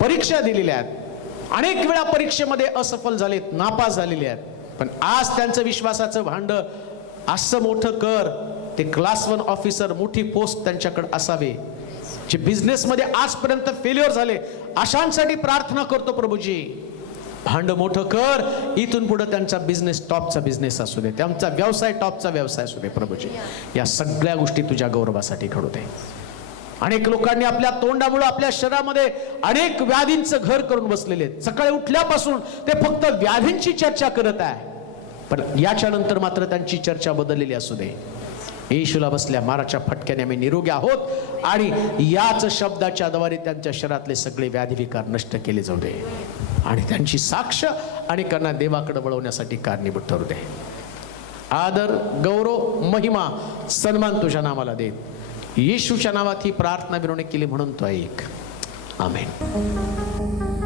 परीक्षा दिलेल्या आहेत, अनेक वेळा परीक्षेमध्ये असफल झालेत, नापास झालेले आहेत, पण आज त्यांचं विश्वासाचं भांड असं मोठं कर, ते क्लास 1 ऑफिसर, मोठी पोस्ट त्यांच्याकडे असावे. जे बिझनेसमध्ये आजपर्यंत फेल्युअर झाले, अशांसाठी प्रार्थना करतो प्रभूजी, भांड मोठं कर. इथून पुढे त्यांचा बिझनेस टॉपचा बिझनेस असू दे, त्यांचा व्यवसाय टॉपचा व्यवसाय असू दे प्रभूजी. या सगळ्या गोष्टी तुझ्या गौरवासाठी घडू दे. अनेक लोकांनी आपल्या तोंडामुळे आपल्या शरीरामध्ये अनेक व्याधींचं घर करून बसलेले आहेत. सकाळी उठल्यापासून ते फक्त व्याधींची चर्चा करत आहे, पण याच्या नंतर मात्र त्यांची चर्चा बदललेली असू दे. येशूला बसल्या माराच्या फटक्याने आम्ही निरोगी आहोत आणि याच शब्दाच्या द्वारे त्यांच्या शरीरातले सगळे व्याधी विकार नष्ट केले जाऊ दे आणि त्यांची साक्ष अनेकांना देवाकडे वळवण्यासाठी कारणीभूत ठरू दे. आदर, गौरव, महिमा, सन्मान तुझ्या नावाला दे. येशूच्या नावात ही प्रार्थना विनवणी केली म्हणून तो ऐक. आमेन.